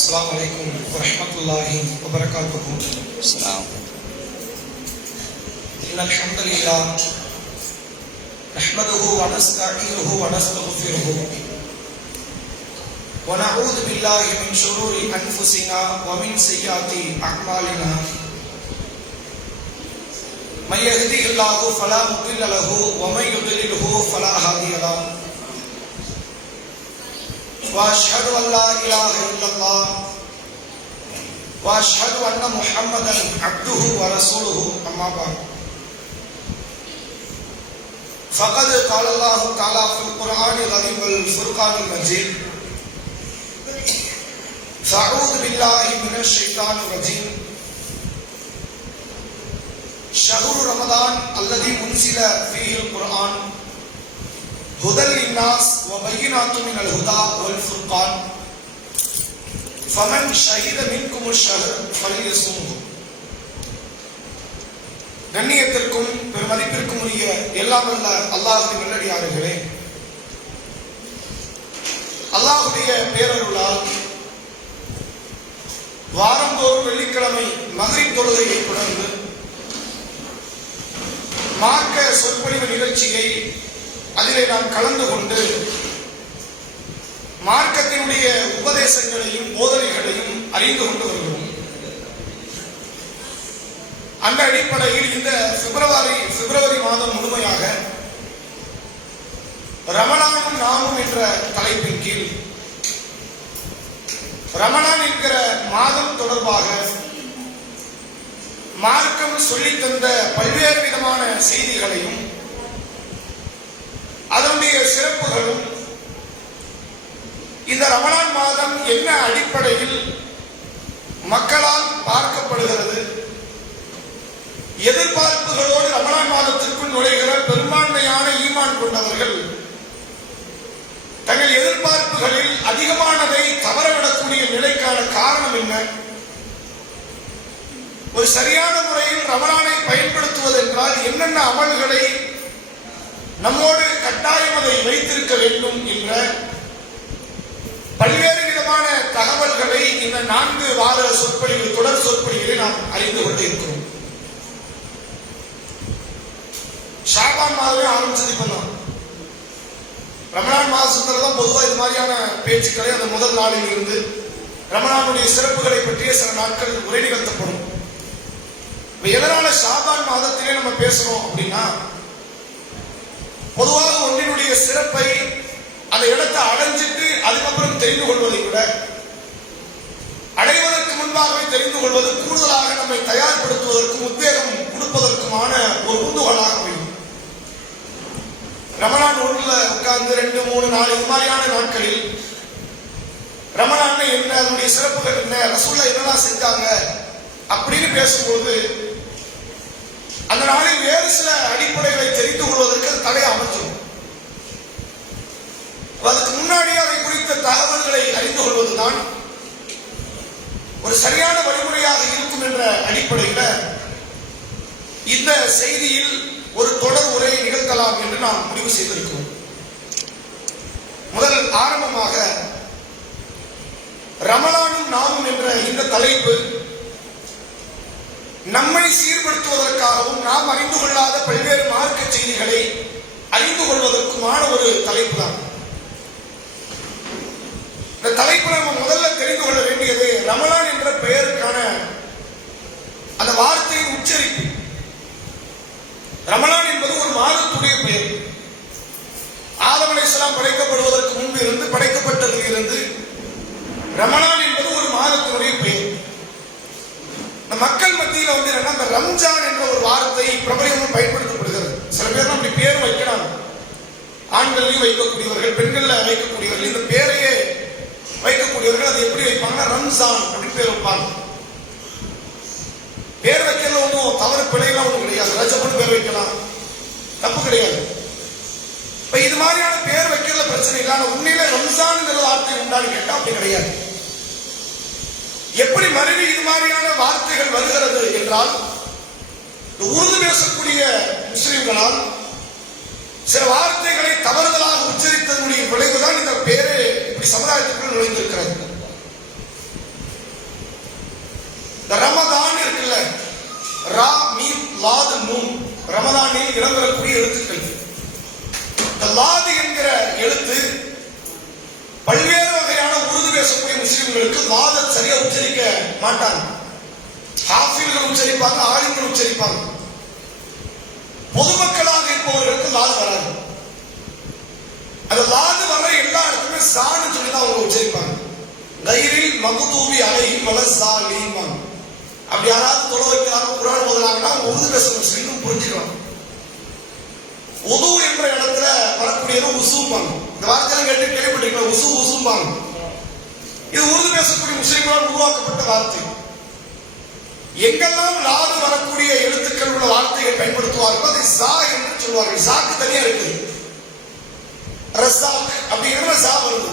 السلام عليكم ورحمة الله وبركاته. السلام. إن الحمد لله نحمده ونستعينه ونستغفره ونعوذ بالله من شرور أنفسنا ومن سيئات أعمالنا. من يهده الله فلا مضل له ومن يضلله فلا هادي له. وأشهد أن لا إله إلا الله وأشهد أن محمدا عبده ورسوله. أما بعد فقد قال الله تعالى في القرآن العظيم والفرقان المجيد: فأعوذ بالله من الشيطان الرجيم. شهر رمضان الذي أنزل فيه القرآن هدى للناس وبينات من الهدى والفرقان فمن شهد منكم الشهر فليصمه. கண்ணியத்திற்கும் பெருமதிப்பிற்கும் உரிய எல்லாம் வல்ல அல்லாஹ்வின் நல்லடியார்களே, அல்லாஹ்வுடைய பேரருளால் வாரந்தோறும் வெள்ளிக்கிழமை மக்ரிப் தொழுகையை தொடர்ந்து மார்க்க சொற்பொழிவு நிகழ்ச்சியை அதிலே நாம் கலந்து கொண்டு மார்க்கத்தினுடைய உபதேசங்களையும் போதனைகளையும் அறிந்து கொண்டு வருகிறோம். அந்த அடிப்படையில் இந்த பிப்ரவரி மாதம் முழுமையாக ரமலானும் நாமும் என்ற தலைப்பின் கீழ் ரமலான் என்கிற மாதம் தொடர்பாக மார்க்கம் சொல்லித் தந்த பல்வேறு விதமான செய்திகளையும் அதனுடைய சிறப்புகளும் இந்த ரமலான் மாதம் என்ன அடிப்படையில் மக்களால் பார்க்கப்படுகிறது, எதிர்பார்ப்புகளோடு ரமலான் மாதத்திற்குள் நுழைகிற பெரும்பான்மையான ஈமான் கொண்டவர்கள் தங்கள் எதிர்பார்ப்புகளில் அதிகமானதை தவறவிடக்கூடிய நிலைக்கான காரணம் என்ன, ஒரு சரியான முறையில் ரமலானை பயன்படுத்துவது என்றால் என்னென்ன அமல்களை நம்மோடு கட்டாயம் அதை வைத்திருக்க வேண்டும் என்ற பல்வேறு விதமான தகவல்களை இந்த 4 வார சொற்பொழிவு தொடர் சொற்பொழிவுகளை நாம் அறிந்து கொண்டிருக்கிறோம். ஷாபான் மாதமே ஆரம்பிச்சது இப்பதான். ரமலான் மாதத்துல தான் பொதுவாக இது மாதிரியான பேச்சுக்களை அந்த முதல் நாளில் இருந்து ரமலானுடைய சிறப்புகளை பற்றிய சில நாட்கள் உரை நிகழ்த்தப்படும். எதனால ஷாபான் மாதத்திலே நம்ம பேசுறோம் அப்படின்னா, பொதுவாக ஒன்றினுடைய சிறப்பை அந்த இடத்தை அடைஞ்சிட்டு அதுக்கப்புறம் தெரிந்து கொள்வதை விட அடைவதற்கு முன்பாகவே தெரிந்து கொள்வது கூடுதலாக நம்மை தயார்படுத்துவதற்கும் உத்வேகம் கொடுப்பதற்குமான ஒரு உந்துகோலாக அமையும். ரமலான் 1ல உட்கார்ந்து 2, 3, 4 இது மாதிரியான நாட்களில் ரமலான் என்ன, அதனுடைய சிறப்புகள் என்ன, ரசூலுல்லாஹ் என்னெல்லாம் செஞ்சாங்க அப்படின்னு பேசும்போது அந்த நாளில் வேறு சில அடிப்படைகளை தெரிந்து கொள்வதற்கு தடை அமைஞ்சிடும். அதுக்கு முன்னாடியே அதை குறித்த தகவல்களை அறிந்து கொள்வதுதான் ஒரு சரியான வழிமுறையாக இருக்கும் என்ற அடிப்படையில் இந்த செய்தியில் ஒரு தொடர் உரையை நிகழ்த்தலாம் என்று நாம் முடிவு செய்திருக்கிறோம். முதல் ஆரம்பமாக ரமலானும் நாமும் என்ற இந்த தலைப்பு நம்மை சீர்படுத்துவதற்காகவும் நாம் அறிந்து கொள்ளாத பல்வேறு மார்க்க செய்திகளை அறிந்து கொள்வதற்குமான ஒரு தலைப்பு தான். இந்த தலைப்பு நம்ம முதல்ல தெரிந்து கொள்ள வேண்டியது ரமலான் என்ற பெயருக்கான அந்த வார்த்தையின் உச்சரிப்பு. ரமலான் என்பது ஒரு மாதத்துடைய பெயர். ஆதம் அலைஹிஸ்ஸலாம் படைக்கப்படுவதற்கு முன்பு இருந்து படைக்கப்பட்டதில் இருந்து ரமலான் என்பது ஒரு மாதத்தினுடைய பெயர். மக்கள் மத்தியில் வந்து அந்த ரம்ஜான் என்ற ஒரு வார்த்தை பிரபலமாக பயன்படுத்தப்படுகிறது. சில பேர் அப்படி பேர் வைக்கிறாங்க. ஆண்களையும் வைக்கக்கூடியவர்கள், பெண்கள்ல வைக்கக்கூடியவர்கள், இந்த பேரையே வைக்கக்கூடியவர்கள் அதை எப்படி வைப்பாங்கன்னா ரம்ஜான் அப்படின்னு பேர் வைப்பாங்க. பேர் வைக்கிறதுல ஒன்றும் தவறு பிழைலாம் ஒன்றும் கிடையாது. ரஜபுன்னு பேர் வைக்கலாம், தப்பு கிடையாது. இப்ப இது மாதிரியான பேர் வைக்கிறதுல பிரச்சனை இல்லை. உண்மையில ரம்ஜான்ங்கிற வார்த்தை உண்டான்னு கேட்டா அப்படி கிடையாது. எப்படி மறுபடி இது மாதிரியான வார்த்தைகள் வருகிறது என்றால், உருது பேசக்கூடிய முஸ்லிம்களால் சில வார்த்தைகளை தவறுதலாக உச்சரித்ததனுடைய விளைவுதான் இந்த பேரு இப்படி சமுதாயத்துக்குள் நுழைந்திருக்கிறது. பேசக்கூடிய முஸ்லிம்களுக்கு வாத சரியா உச்சரிக்க மாட்டாங்க. ஹாஃபில்கள் உச்சரிப்பாங்க, ஆலிம்கள் உச்சரிப்பாங்க. பொதுமக்களாக இருப்பவர்களுக்கு லாது வராது. அந்த லாது வர எல்லா இடத்துலையும் சான்னு சொல்லி தான் அவங்க உச்சரிப்பாங்க. கைரில் மகுதூபி அலைஹிம் வலஸ்ஸாலின். அப்படி யாராவது தொலை வைக்கிறாங்க, குர்ஆன் ஓதுறாங்கன்னா அவங்க உருது பேச முஸ்லிம்கள் புரிஞ்சுக்கலாம். உது என்ற இடத்துல வரக்கூடியது உசூம்பாங்க. இந்த வார்த்தையெல்லாம் கேட்டு கேள்விப்பட்டிருக்கீங்களா? உசூம்பாங்க. இது உருது பேசக்கூடிய முஸ்லிம்களால் உருவாக்கப்பட்ட வார்த்தை. எங்கெல்லாம் லாது வரக்கூடிய எழுத்துக்கள் உள்ள வார்த்தையை பயன்படுத்துவார்கள் அதை சா என்று சொல்வார்கள். சாக்கு தனியா இருக்குது. ரஸாக் அப்படிங்கிற சா வருது.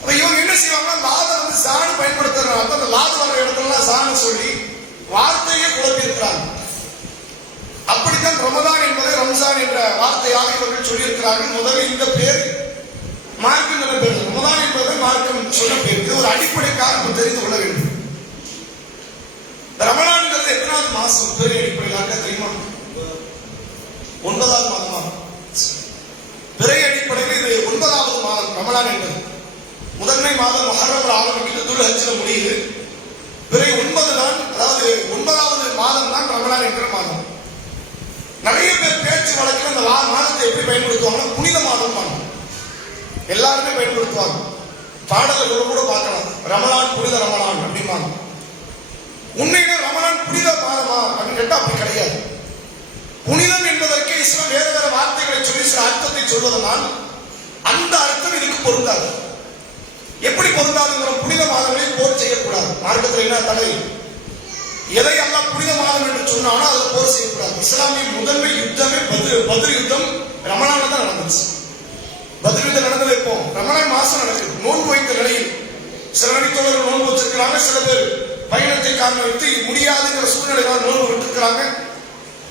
அப்ப இவங்க என்ன செய்வாங்க, லாதை வந்து சாணு பயன்படுத்துறதுனால அந்த லாது வர இடத்துல சாணு சொல்லி வார்த்தையை குழப்பி இருக்கிறாங்க. அப்படித்தான் ரமதான் என்பதை ரம்ஜான் என்ற வார்த்தையாக இவர்கள் சொல்லியிருக்கிறார்கள். முதலில் இந்த பேர் மார்க்கம் என்ற பேர், ரமதான் என்பதை மார்க்கம் சொன்ன பேர். இது ஒரு அடிப்படை காரணம் தெரிந்து கொள்ள வேண்டும். ரமலான்ங்கிறது எத்தனாவது மாசம் பேர் அடிப்படையாக தெரியுமா? 9வது மாதமா? பிறை அடிப்படையில் இது 9வது மாதம் ரமலான் என்பது. முதன்மை மாதம் முஹர்ரம்ல ஆரம்பிக்கிறது, துல்ஹஜ்ல முடியுது. பிறை 9 தான், அதாவது 9வது மாதம் தான் ரமலான் என்கிற மாதம். நிறைய பேர் பேச்சு வழக்கில் அந்த மாதத்தை எப்படி பயன்படுத்துவாங்கன்னா புனித மாதம் எல்லாருமே பயன்படுத்துவாங்க. பாடல்கள் கூட பார்க்கலாம், ரமலான் புனித ரமலான் அப்படிம்பாங்க. உண்மையிலே ரமலான் புனித மாதமா அப்படின்னு கேட்டா அப்படி கிடையாது. புனிதம் என்பதற்கு இஸ்லாம் வேற வேற வார்த்தைகளை சொல்லி சில அர்த்தத்தை சொல்வதனால் அந்த அர்த்தம் இதுக்கு பொருந்தாது. எப்படி பொருந்தாதுங்கிற புனித மாதங்களில் போர் செய்யக்கூடாது. மார்க்கத்தில் என்ன தடை? எதை எல்லாம் புனித மாதம் என்று சொன்னாலும் அதுல போர் செய்யக்கூடாது. இஸ்லாமிய முதன்மை யுத்தமே பத்ர் யுத்தம் ரமலான்ல தான் நடந்துச்சு. பத்ர் யுத்தம் நடந்தது இப்போ ரமலான் மாசம் நடக்குது. நோன்பு வைத்த நிலையில் சில நடித்தவர்கள் நோன்பு வச்சிருக்கிறாங்க, சில பேர் பயணத்தை காரணம் வைத்து முடியாதுங்கிற சூழ்நிலையால் நோன்பு விட்டுருக்கிறாங்க.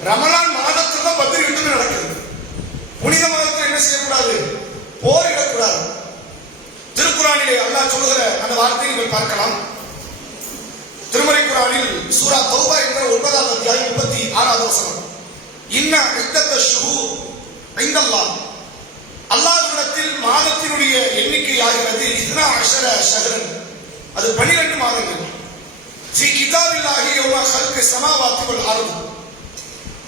ரமலான் மாதத்துல தான் பத்ர் யுத்தமே நடக்குது. புனித மாதத்தில் என்ன செய்யக்கூடாது? போர் இடக்கூடாது. திருக்குறானிலே அல்லாஹ் சொல்லுகிற அந்த வார்த்தையை நீங்கள் பார்க்கலாம். திருமறை குர்ஆனில் சூரா தௌபா என்ற 9வது அத்தியாயம் 36வது வசனம். இன்ன இத்தத்த ஷுஹூர் இந்தல்லாஹ், அல்லாஹ்விடத்தில் மாதத்தினுடைய எண்ணிக்கை ஆகிறது 12 ஷஹ்ரன், அது 12 மாதங்கள். ஃபீ கிதாபில்லாஹி யௌம ஹல்கி ஸமாவாத்தி வல் அர்த்,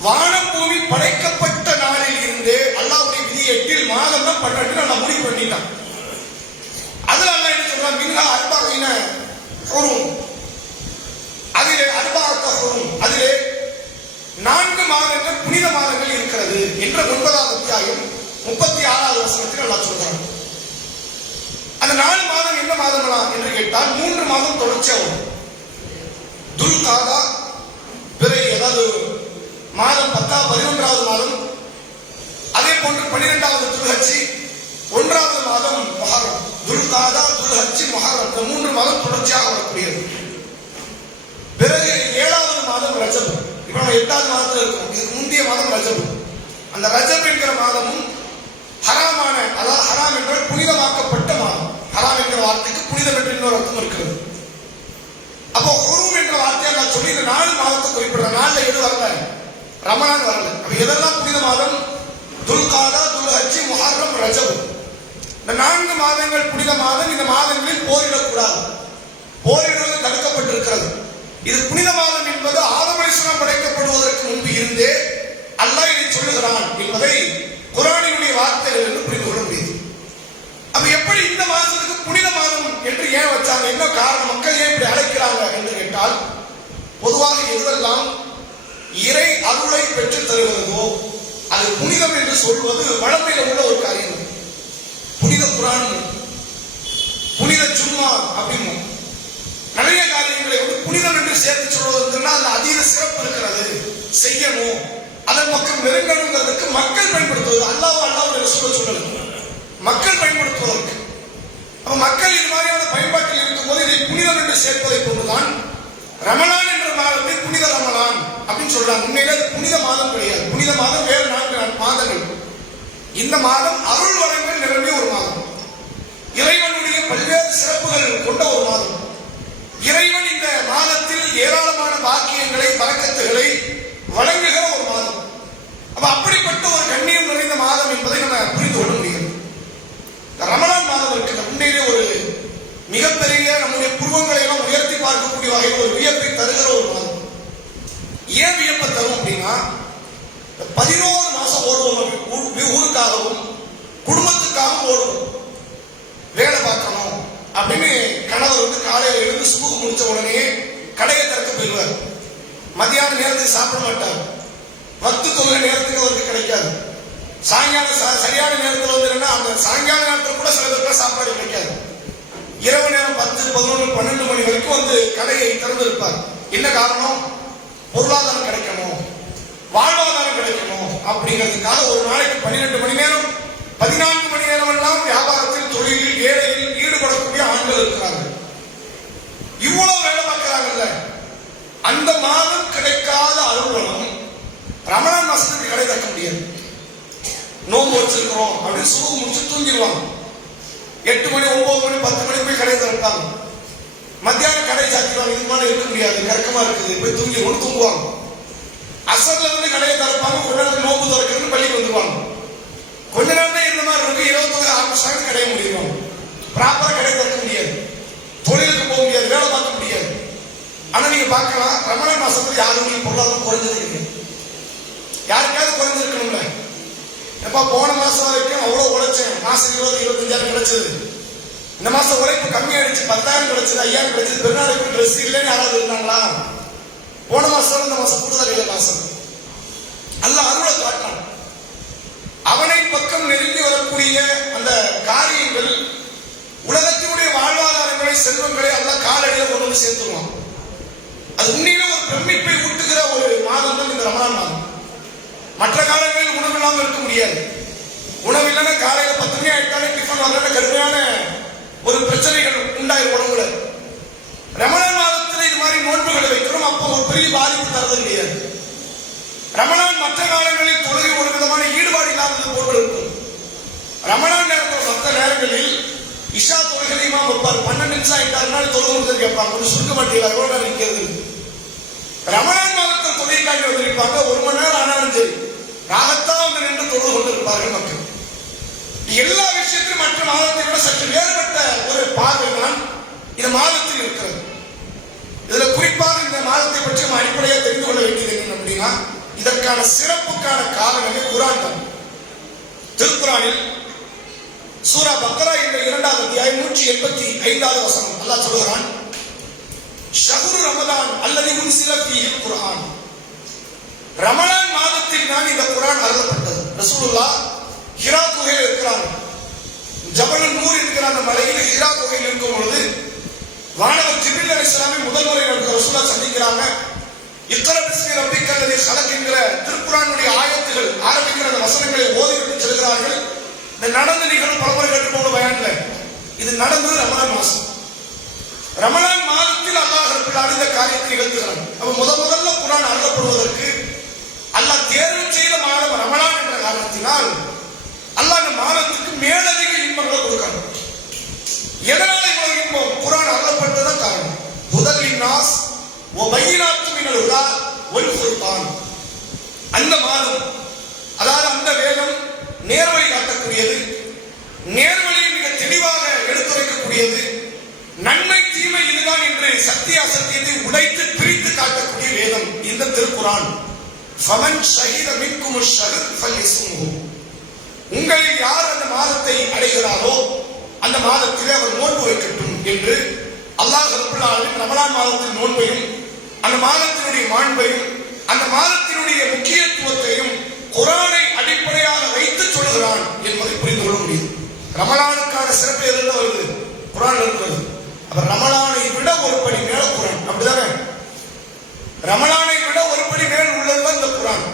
வானம் பூமி படைக்கப்பட்ட நாளில் இருந்தே அல்லாஹ்வுடைய விதி 8 மாதம் தான் 12 நான் முடிவு பண்ணிட்டான். அதுல அல்லாஹ் என்ன சொல்றான்? மின்ஹா அர்பஈன ஹுரும், அதிலே அதிலே 4 மாதங்கள் புனித மாதங்கள் இருக்கிறது என்ற 9வது அத்தியாயம் 36வது வசனத்தில் அல்லாஹ் சொல்றான். அந்த 4 மாதம் என்ன மாதங்களா என்று கேட்டால் 3 மாதம் தொடர்ச்சியா வரும். துல்காதா, பிறை அதாவது மாதம் 11வது மாதம், அதே போன்று 12வது துல்ஹஜ், 1வது மாதம் முஹர்ரம். துல்காதா, துல்ஹஜ், முஹர்ரம் இந்த 3 மாதம் தொடர்ச்சியாக வரக்கூடியது. பிறகு 7வது மாதம் ரஜப். இப்ப நம்ம 8வது மாதத்துல இருக்கோம். இதுக்கு முந்தைய மாதம் ரஜப். அந்த ரஜப் என்கிற மாதமும் ஹராமான, அதாவது ஹராம் என்றால் புனிதமாக்கப்பட்ட மாதம். ஹராம் என்கிற வார்த்தைக்கு புனிதம் என்ற இன்னொரு அர்த்தம் இருக்கிறது. அப்போ ஹுரும் என்ற வார்த்தையை நான் சொல்லி இந்த 4 மாதத்தை குறிப்பிடுற நாள்ல எது வரல? ரமலான் வரல. அப்ப எதெல்லாம் புனித மாதம்? துல்காதா, துல்ஹஜ், முஹர்ரம், ரஜப். இந்த 4 மாதங்கள் புனித மாதம். இந்த மாதங்களில் போரிடக்கூடாது. போரிடுவது தடுக்கப்பட்டிருக்கிறது. இது புனித மாதம் என்பது ஆதம் அலைஹிஸ்ஸலாம் படைக்கப்படுவதற்கு முன்பு இருந்தே அல்லாஹ் இதை சொல்லுகிறான் என்பதை குர்ஆனினுடைய வார்த்தைகள் என்று புரிந்து கொள்ள முடியுது. அப்ப எப்படி இந்த மாதத்துக்கு புனித மாதம் என்று ஏன் வச்சாங்க? என்ன காரணம்? மக்கள் ஏன் இப்படி அழைக்கிறாங்க என்று கேட்டால், பொதுவாக எதுவெல்லாம் இறை அருளை பெற்றுத் தருகிறதோ அது புனிதம் என்று சொல்வது வழமையில் உள்ள ஒரு காரியம். புனித குர்ஆன், புனித ஜும்மா அப்படின்னு நிறைய காரியங்களை வந்து புனிதம் என்று சேர்த்து சொல்வதற்கு அந்த அதீத சிறப்பு இருக்கிறது, செய்யணும், அதன் மக்கள் நெருங்கணுங்கிறதுக்கு மக்கள் பயன்படுத்துவது. அல்லாஹ் ரசூல் சொல்லல, மக்கள் பயன்படுத்துவதற்கு. அப்ப மக்கள் இது மாதிரியான பயன்பாட்டில் இருக்கும்போது இதை புனிதம் என்று சேர்ப்பதை கொண்டுதான் ரமலான் என்ற மாதத்தை புனித ரமலான் அப்படின்னு சொல்றாங்க. உண்மையிலே அது புனித மாதம் கிடையாது. புனித மாதம் வேறு 4 மாதங்கள். இந்த மாதம் அருள் வளங்கள் நிரம்பிய ஒரு மாதம், இறைவனுடைய பல்வேறு சிறப்புகள் கொண்ட ஒரு மாதம். இறைவன் இந்த மாதத்தில் ஏராளமான பாக்கியங்களை, பரக்கத்துகளை வழங்குகிற ஒரு மாதம். அப்ப அப்படிப்பட்ட ஒரு கண்ணியம் நிறைந்த மாதம் என்பதை நம்ம புரிந்து கொள்ள முடியும். ரமலான் மாதம் இருக்கிற உண்மையிலே ஒரு மிகப்பெரிய நம்முடைய புருவங்களை எல்லாம் உயர்த்தி பார்க்கக்கூடிய வகையில் ஒரு வியப்பை தருகிற ஒரு மாதம். ஏன் வியப்பை தரும் அப்படின்னா 11 மாசம் ஓடுவோம், ஊருக்காகவும் குடும்பத்துக்காகவும் ஓடுவோம். வேலை பார்க்கணும் அப்படின்னு கணவர் வந்து காலையில் எழுந்து சுமூக முடிச்ச உடனே கடையை திறக்க போயிடுவார். மத்தியான நேரத்துக்கு சாப்பிட மாட்டார். பத்து தொகை நேரத்துக்கு அவருக்கு கிடைக்காது. சாயங்காலம் சரியான நேரத்தில் வந்து அந்த சாயங்கால நேரத்தில் கூட சில பேருக்கு சாப்பாடு கிடைக்காது. இரவு நேரம் 10, 11, 12 மணி வரைக்கும் வந்து கடையை திறந்து இருப்பார். என்ன காரணம்? பொருளாதாரம் கிடைக்கணும், வாழ்வாதாரம் கிடைக்கணும் அப்படிங்கிறதுக்காக ஒரு நாளைக்கு 12 மணி நேரம் 14 மணி நேரம் எல்லாம் வியாபாரத்தில், தொழிலில், வேலையில் ஈடுபடக்கூடிய ஆண்கள் இருக்கிறார்கள். இவ்வளவு வேலை பார்க்கிறாங்கல்ல, அந்த மாதம் கிடைக்காத அலுவலகம் ரமலான் மாசத்துக்கு கடை திறக்க முடியாது. நோம்பு வச்சிருக்கிறோம் அப்படின்னு சுருகு முடிச்சு தூங்கிடுவாங்க. 8 மணி 9 மணி 10 மணி போய் கடை திறப்பாங்க. மத்தியானம் கடை சாத்திடுவாங்க. இதுக்கு மேல இருக்க முடியாது, கறக்கமா இருக்குது, போய் தூங்குவாங்க. அசர்ல இருந்து கடையை திறப்பாங்க. கொஞ்ச நேரத்துக்கு நோம்பு திறக்கிறது பள்ளிக்கு வந்துருவாங்க. கொஞ்ச நேரம் தான் இருந்த மாதிரி இருக்கு. 21 ஆரம்பிச்சாங்க கடையை முடிவாங்க. ப்ராப்பரா கடை திறக்க முடியாது, தொழிலுக்கு போக முடியாது, வேலை பார்க்க முடியாது. ஆனா நீங்க பார்க்கலாம், ரமலான் மாசத்துல யாருடைய பொருளாதாரம் குறைஞ்சது இருக்கு. யாருக்காவது குறைஞ்சிருக்கணும்ல. எப்ப போன மாசம் வரைக்கும் அவ்வளவு உழைச்சேன், மாசம் 20, 25,000 கிடைச்சது. இந்த மாசம் உழைப்பு கம்மியாயிடுச்சு, 10,000 கிடைச்சது, 5,000 கிடைச்சது. பெருநாளைக்கு ட்ரெஸ் இல்லைன்னு யாராவது இருந்தாங்களா? போன மாசம் இந்த மாசம் கூடுதல் மாசம் அல்ல அருளை காட்டான். அவனை பக்கம் நெருங்கி வரக்கூடிய அந்த காரியங்கள் உலகத்தினுடைய வாழ்வாதாரங்களை, செல்வங்களை எல்லாம் காலடியில் கொண்டு வந்து சேர்த்துருவான். அது உண்மையில ஒரு பிரமிப்பை ஊட்டுகிற ஒரு மாதம் தான் இந்த ரமலான் மாதம். மற்ற காலங்களில் உணவு இல்லாமல் இருக்க முடியாது. உணவு இல்லைன்னா காலையில 10 மணி ஆயிட்டாலே டிஃபன் வரல, கடுமையான ஒரு பிரச்சனைகள் உண்டாயிரும் உணவுல. ரமலான் மாதத்தில் இது மாதிரி நோன்புகளை வைக்கிறோம், அப்போ ஒரு பெரிய பாதிப்பு தரது கிடையாது. ரமலான் மற்ற காலங்களில் தொழுகை ஒரு விதமான ஈடுபாடு இல்லாதது போன்று இருக்கும். ரமலான் நேரத்தில் மற்ற நேரங்களில் இஷா தொழுகையுமா வைப்பார். 12 நிமிஷம் ஆயிட்டாருனால தொழுகை கேட்பாங்க, ஒரு சுருக்க மாட்டீங்களா, எவ்வளவு நேரம் நிற்கிறது. ரமலான் மாதத்தில் தொழுகைக்காண்டி வந்திருப்பாங்க. 1 மணி நேரம் ஆனாலும் சரி ராகத்தான் வந்து நின்று தொழுது கொண்டிருப்பார்கள் மக்கள். எல்லா விஷயத்திலும் மற்ற மாதத்தை விட சற்று வேறுபட்ட ஒரு பார்வை தான் இந்த மாதத்தில் இருக்கிறது. இதுல குறிப்பாக இந்த மாதத்தை பற்றி நம்ம அடிப்படையாக தெரிந்து கொள்ள வேண்டியது என்ன அப்படின்னா, இதற்கான சிறப்புக்கான காரணமே குர்ஆன் தான். திருக்குர்ஆனில் சூரா பக்ரா என்ற 2வது அத்தியாயம் 185வது வசனம் அல்லாஹ் சொல்கிறான், ஷஹ்ரு ரமலான் அல்லதி உன்சில ஃபீஹில் குர்ஆன். ரமலான் மாதத்தில் தான் இந்த குர்ஆன் அருளப்பட்டது. ரசூலுல்லாஹ் ஹிரா குகையில் இருக்கிறாங்க. ஜபலுன் நூர் என்கிற அந்த மலையில் ஹிரா குகையில் இருக்கும் பொழுது வானவர் ஜிப்ரீல் அலைஹிஸ்ஸலாமை முதல் முறை ரசூலுல்லாஹ் சந்திக்கிறாங்க. இக்ரா பிஸ்மி ரப்பிக்கல் லதீ ஹலக் என்கிற திருக்குர்ஆனுடைய ஆயத்துகள் ஆரம்பிக்கிற அந்த வசனங்களை ஓதிவிட்டு செல்கிறார்கள். இந்த நடந்த நிகழ்வு பலமுறை கேட்டுக்கொண்ட பயான்ல இது நடந்தது ரமலான் மாசம். ரமலான் மாதத்தில் அல்லாஹ் ரப்பல் ஆலமீன் இந்த காரியத்தை நிகழ்த்துகிறான். அப்ப முதல்ல குர்ஆன் அருளப்படுவதற்கு அல்லாஹ் தேர்வு செய்த மாதம் ரமலான் என்ற காரணத்தினால் அல்லாஹ் இந்த மாதத்துக்கு மேலதிக இன்பங்களை கொடுக்கிறான். எதனால இவ்வளவு இன்பம்? குர்ஆன் அருளப்பட்டதுதான் காரணம். ஹுதல் லின்னாஸ் வ பையினாத்து மினல் ஹுதா வல் ஃபுர்கான். அந்த மாதம், அதாவது அந்த வேதம் நேர்வழி காட்டக்கூடியது, நேர்வழியை மிக தெளிவாக எடுத்துரைக்கக்கூடியது, நன்மை தீமை இதுதான் என்று சத்திய அசத்தியத்தை உடைத்து பிரித்து காட்டக்கூடிய வேதம் இந்த திருக்குர்ஆன். ஃபமன் ஷஹித மின்கும் அஷ்-ஷஹர் ஃபல்யஸ்முஹு. உங்களில் யார் அந்த மாதத்தை அடைகிறாரோ அந்த மாதத்திலே அவர் நோன்பு வைக்கட்டும் என்று அல்லாஹ் ரப்பல் ஆலமீன் ரமலான் மாதத்தின் நோன்பையும் அந்த மாதத்தினுடைய மாண்பையும் அந்த மாதத்தினுடைய முக்கியத்துவத்தையும் குர்ஆனை அடிப்படையாக வைத்து சொல்கிறான் என்பதை புரிந்து கொள்ள முடியும். ரமலானுக்கான சிறப்பு எதில் வருது? குர்ஆன் வருது. அப்ப ரமலானை விட ஒரு படி மேல குர்ஆன், அப்படிதானே? ரமலானை விட ஒரு படி மேல் உள்ளதுதான் இந்த குர்ஆன்.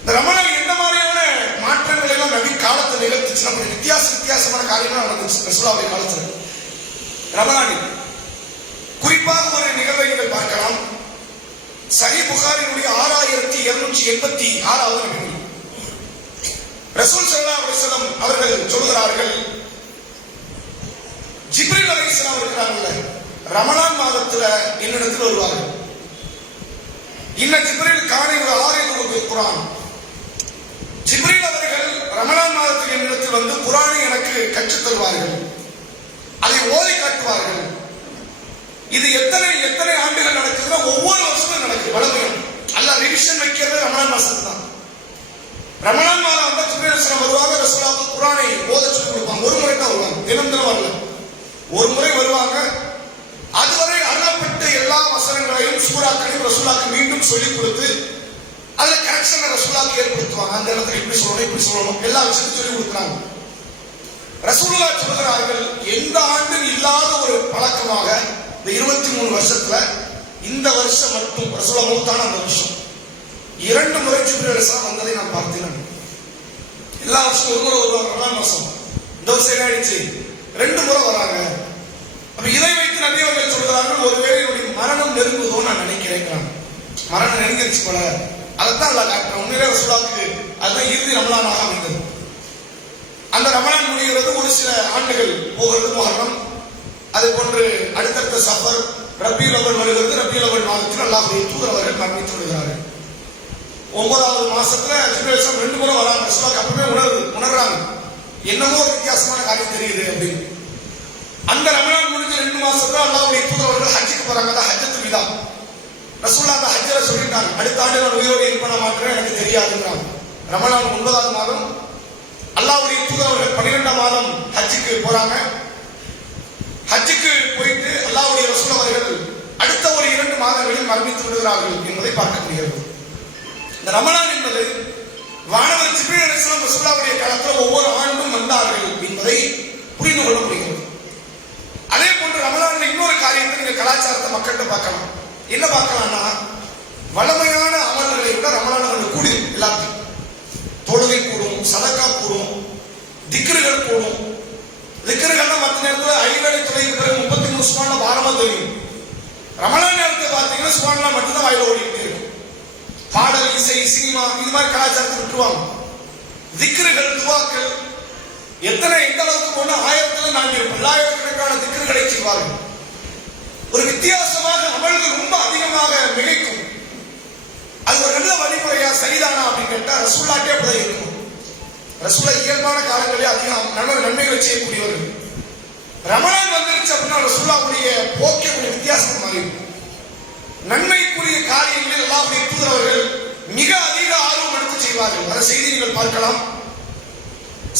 இந்த ரமலான் எந்த மாதிரியான மாற்றங்கள் எல்லாம் நபி காலத்தில் நிகழ்த்துச்சு, நம்ம வித்தியாசமான காரியங்கள் நடந்துச்சு ரசூலுல்லாஹ் காலத்தில். ரமலானில் குறிப்பாக ஒரு நிகழ்வை நீங்கள் பார்க்கலாம். சஹீஹ் புகாரினுடைய 6286வது நபி ரசூல் ஸல்லல்லாஹு அலைஹி வஸல்லம் அவர்கள் சொல்கிறார்கள், ஜிப்ரீல் அலைஹிஸ்ஸலாம் இருக்கிறாங்கல்ல, ரமலான் மாதத்துல என்னிடத்தில் வருவார்கள். இன்ன ஜிப்ரீல் காலை ஒரு 6 குர்ஆன். ஜிப்ரீல் அவர்கள் ரமலான் மாதத்தில் என்னிடத்தில் வந்து குர்ஆனை எனக்கு கற்றுத் தருவார்கள், அதை ஓதி காட்டுவார்கள். இருப்பார்கள். இது எத்தனை எத்தனை ஆண்டுகள் நடக்குதுன்னா ஒவ்வொரு வருஷமும் நடக்குது. வளமையும் அல்ல ரிவிஷன் வைக்கிறது ரமலான் மாசத்துல தான். ரமலான் மாதம் வந்தா ஜிப்ரீல் அலைஹிஸ்ஸலாம் வருவாங்க, ரசூலுல்லாஹ் குர்ஆனை ஓத சொல்லி கொடுப்பாங்க. ஒரு முறை தான் வருவாங்க, தினம் தினம் வரல, ஒரு முறை வருவாங்க. அதுவரை அருளப்பட்ட எல்லா வசனங்களையும் சூறாக்களையும் ரசூலுல்லாஹ்க்கு மீண்டும் சொல்லிக் கொடுத்து அதுல கரெக்ஷனை ரசூலுல்லாஹ்க்கு ஏற்படுத்துவாங்க. அந்த இடத்துல இப்படி சொல்லணும் இப்படி சொல்லணும் எல்லா விஷயத்தையும் சொல்லி கொடுக்குறாங்க. ரசூலுல்லாஹ் சொல்கிறார்கள், எந்த ஆண்டும் இல்லாத ஒரு பழக்கமாக இந்த 23 வருஷத்துல இந்த வருஷம் மட்டும் ரசூலுல்லாஹ் மௌத்தான அந்த வருஷம் 2 முறை ஜிப்ரீல் அலைஹிஸ்ஸலாம் வந்ததை நான் பார்த்தேன். எல்லா வருஷமும் ஒரு முறை வருவாங்க ரமலான் மாசம். இந்த வருஷம் என்ன ஆயிடுச்சு, 2 முறை வராங்க. அப்ப இதை வைத்து நபி அவர்கள் சொல்கிறார்கள், ஒருவேளை என்னுடைய மரணம் நெருங்குவதோ நான் நினைக்கிறேன். மரணம் நெருங்கிருச்சு போல, அதைத்தான் அல்ல காட்டுறேன். உண்மையிலே ரசூலுல்லாஹ்க்கு அதுதான் இறுதி ரமலானாக அமைந்தது. அந்த ரமலான் முடிகிறது, ஒரு சில ஆண்டுகள் போகிறது, முஹர்ரம், அது போன்று அடுத்தடுத்த சஃபர், ரபியுல் அவ்வல் வருகிறது. ரபியுல் அவ்வல் மாதத்தில் அல்லாஹ்வுடைய தூதர் அவர்கள் மரணித்து விடுகிறார்கள். 9வது மாசத்துல ஜிப்ரீல் அலைஹிஸ்ஸலாம் 2 முறை வராங்க. ரசூலுல்லாஹ் அப்பவே உணர்றாங்க, என்னமோ ஒரு வித்தியாசமான காரியம் தெரியுது அப்படின்னு. அந்த ரமலான் முடிஞ்ச 2 மாசத்துல அல்லாஹ்வுடைய தூதர் அவர்கள் ஹஜ்ஜுக்கு போறாங்க. அதான் ஹஜ்ஜத்துல் விதா. ரசூலுல்லாஹ் அந்த ஹஜ்ஜில சொல்லிட்டாங்க, அடுத்த ஆண்டு நான் உயிரோடு இருப்பேனா மாட்டேன் எனக்கு தெரியாதுங்கிறாங்க. ரமலான் 9வது மாதம் அல்லாஹ்வுடைய தூதர் அவர்கள் 12ஆம் மாதம் ஹஜ்ஜுக்கு போறாங்க. ஹஜ்ஜுக்கு போயிட்டு அல்லாஹ்வுடைய ரசூல் அவர்கள் அடுத்த ஒரு 2 மாதங்களில் மரணித்து விடுகிறார்கள் என்பதை பார்க்க முடிகிறது. இந்த ரமலான் என்பது வானவர் ஜிப்ரீல் அலைஹிஸ்ஸலாம் ரசூலுல்லாஹ்வுடைய காலத்தில் ஒவ்வொரு ஆண்டும் வந்தார்கள் என்பதை புரிந்து கொள்ள முடிகிறது. அதே போன்று ரமலான்ல இன்னொரு காரியத்தை நீங்க கலாச்சாரத்தை மக்கள்கிட்ட பார்க்கலாம். என்ன பார்க்கலாம்னா, வளமையான அமல்களை விட ரமலான் கூடும். எல்லாத்தையும் தொழுகை கூடும், சதக்கா கூடும், திக்ருகள் கூடும். திக்ருகள்லாம் மற்ற நேரத்தில் 5 வேளை தொழுகைக்கு பிறகு 33 சுப்ஹானல்லாஹ் பாரமா தெரியும். ரமலான் நேரத்தை பார்த்தீங்கன்னா சுப்ஹானல்லாஹ் மட்டும்தான் வாயில ஓடிக்கிட்டே இருக்கும். பாடல், இசை, சினிமா இது மாதிரி கலாச்சாரத்தை விட்டுருவாங்க. திக்ருகள், துவாக்கள் எந்த அளவுக்கு போனா 1000த்துல நாங்கள் 9,000கணக்கான திக்ருகளை செய்வார்கள். ஒரு வித்தியாசமாக அமல்கள் ரொம்ப அதிகமாக மிகைக்கும். அது ஒரு நல்ல வழிமுறையா சரிதானா அப்படின்னு கேட்டா ரசூலுல்லாஹ்க்கே அப்படிதான் இருக்கும். ரசூலுல்லாஹ் இயல்பான காலங்களில் அதிகம் நன்மைகளை செய்யக்கூடியவர்கள். ரமலான் வந்துருச்சு அப்படின்னா ரசூலுல்லாஹ்வுடைய போக்கே கொஞ்சம் வித்தியாசமாக இருக்கும். நன்மைக்குரிய காரியங்களில் அல்லாஹ்வுடைய தூதர் அவர்கள் மிக அதிக ஆர்வம் எடுத்து செய்வார்கள். அந்த செய்தி நீங்கள் பார்க்கலாம்.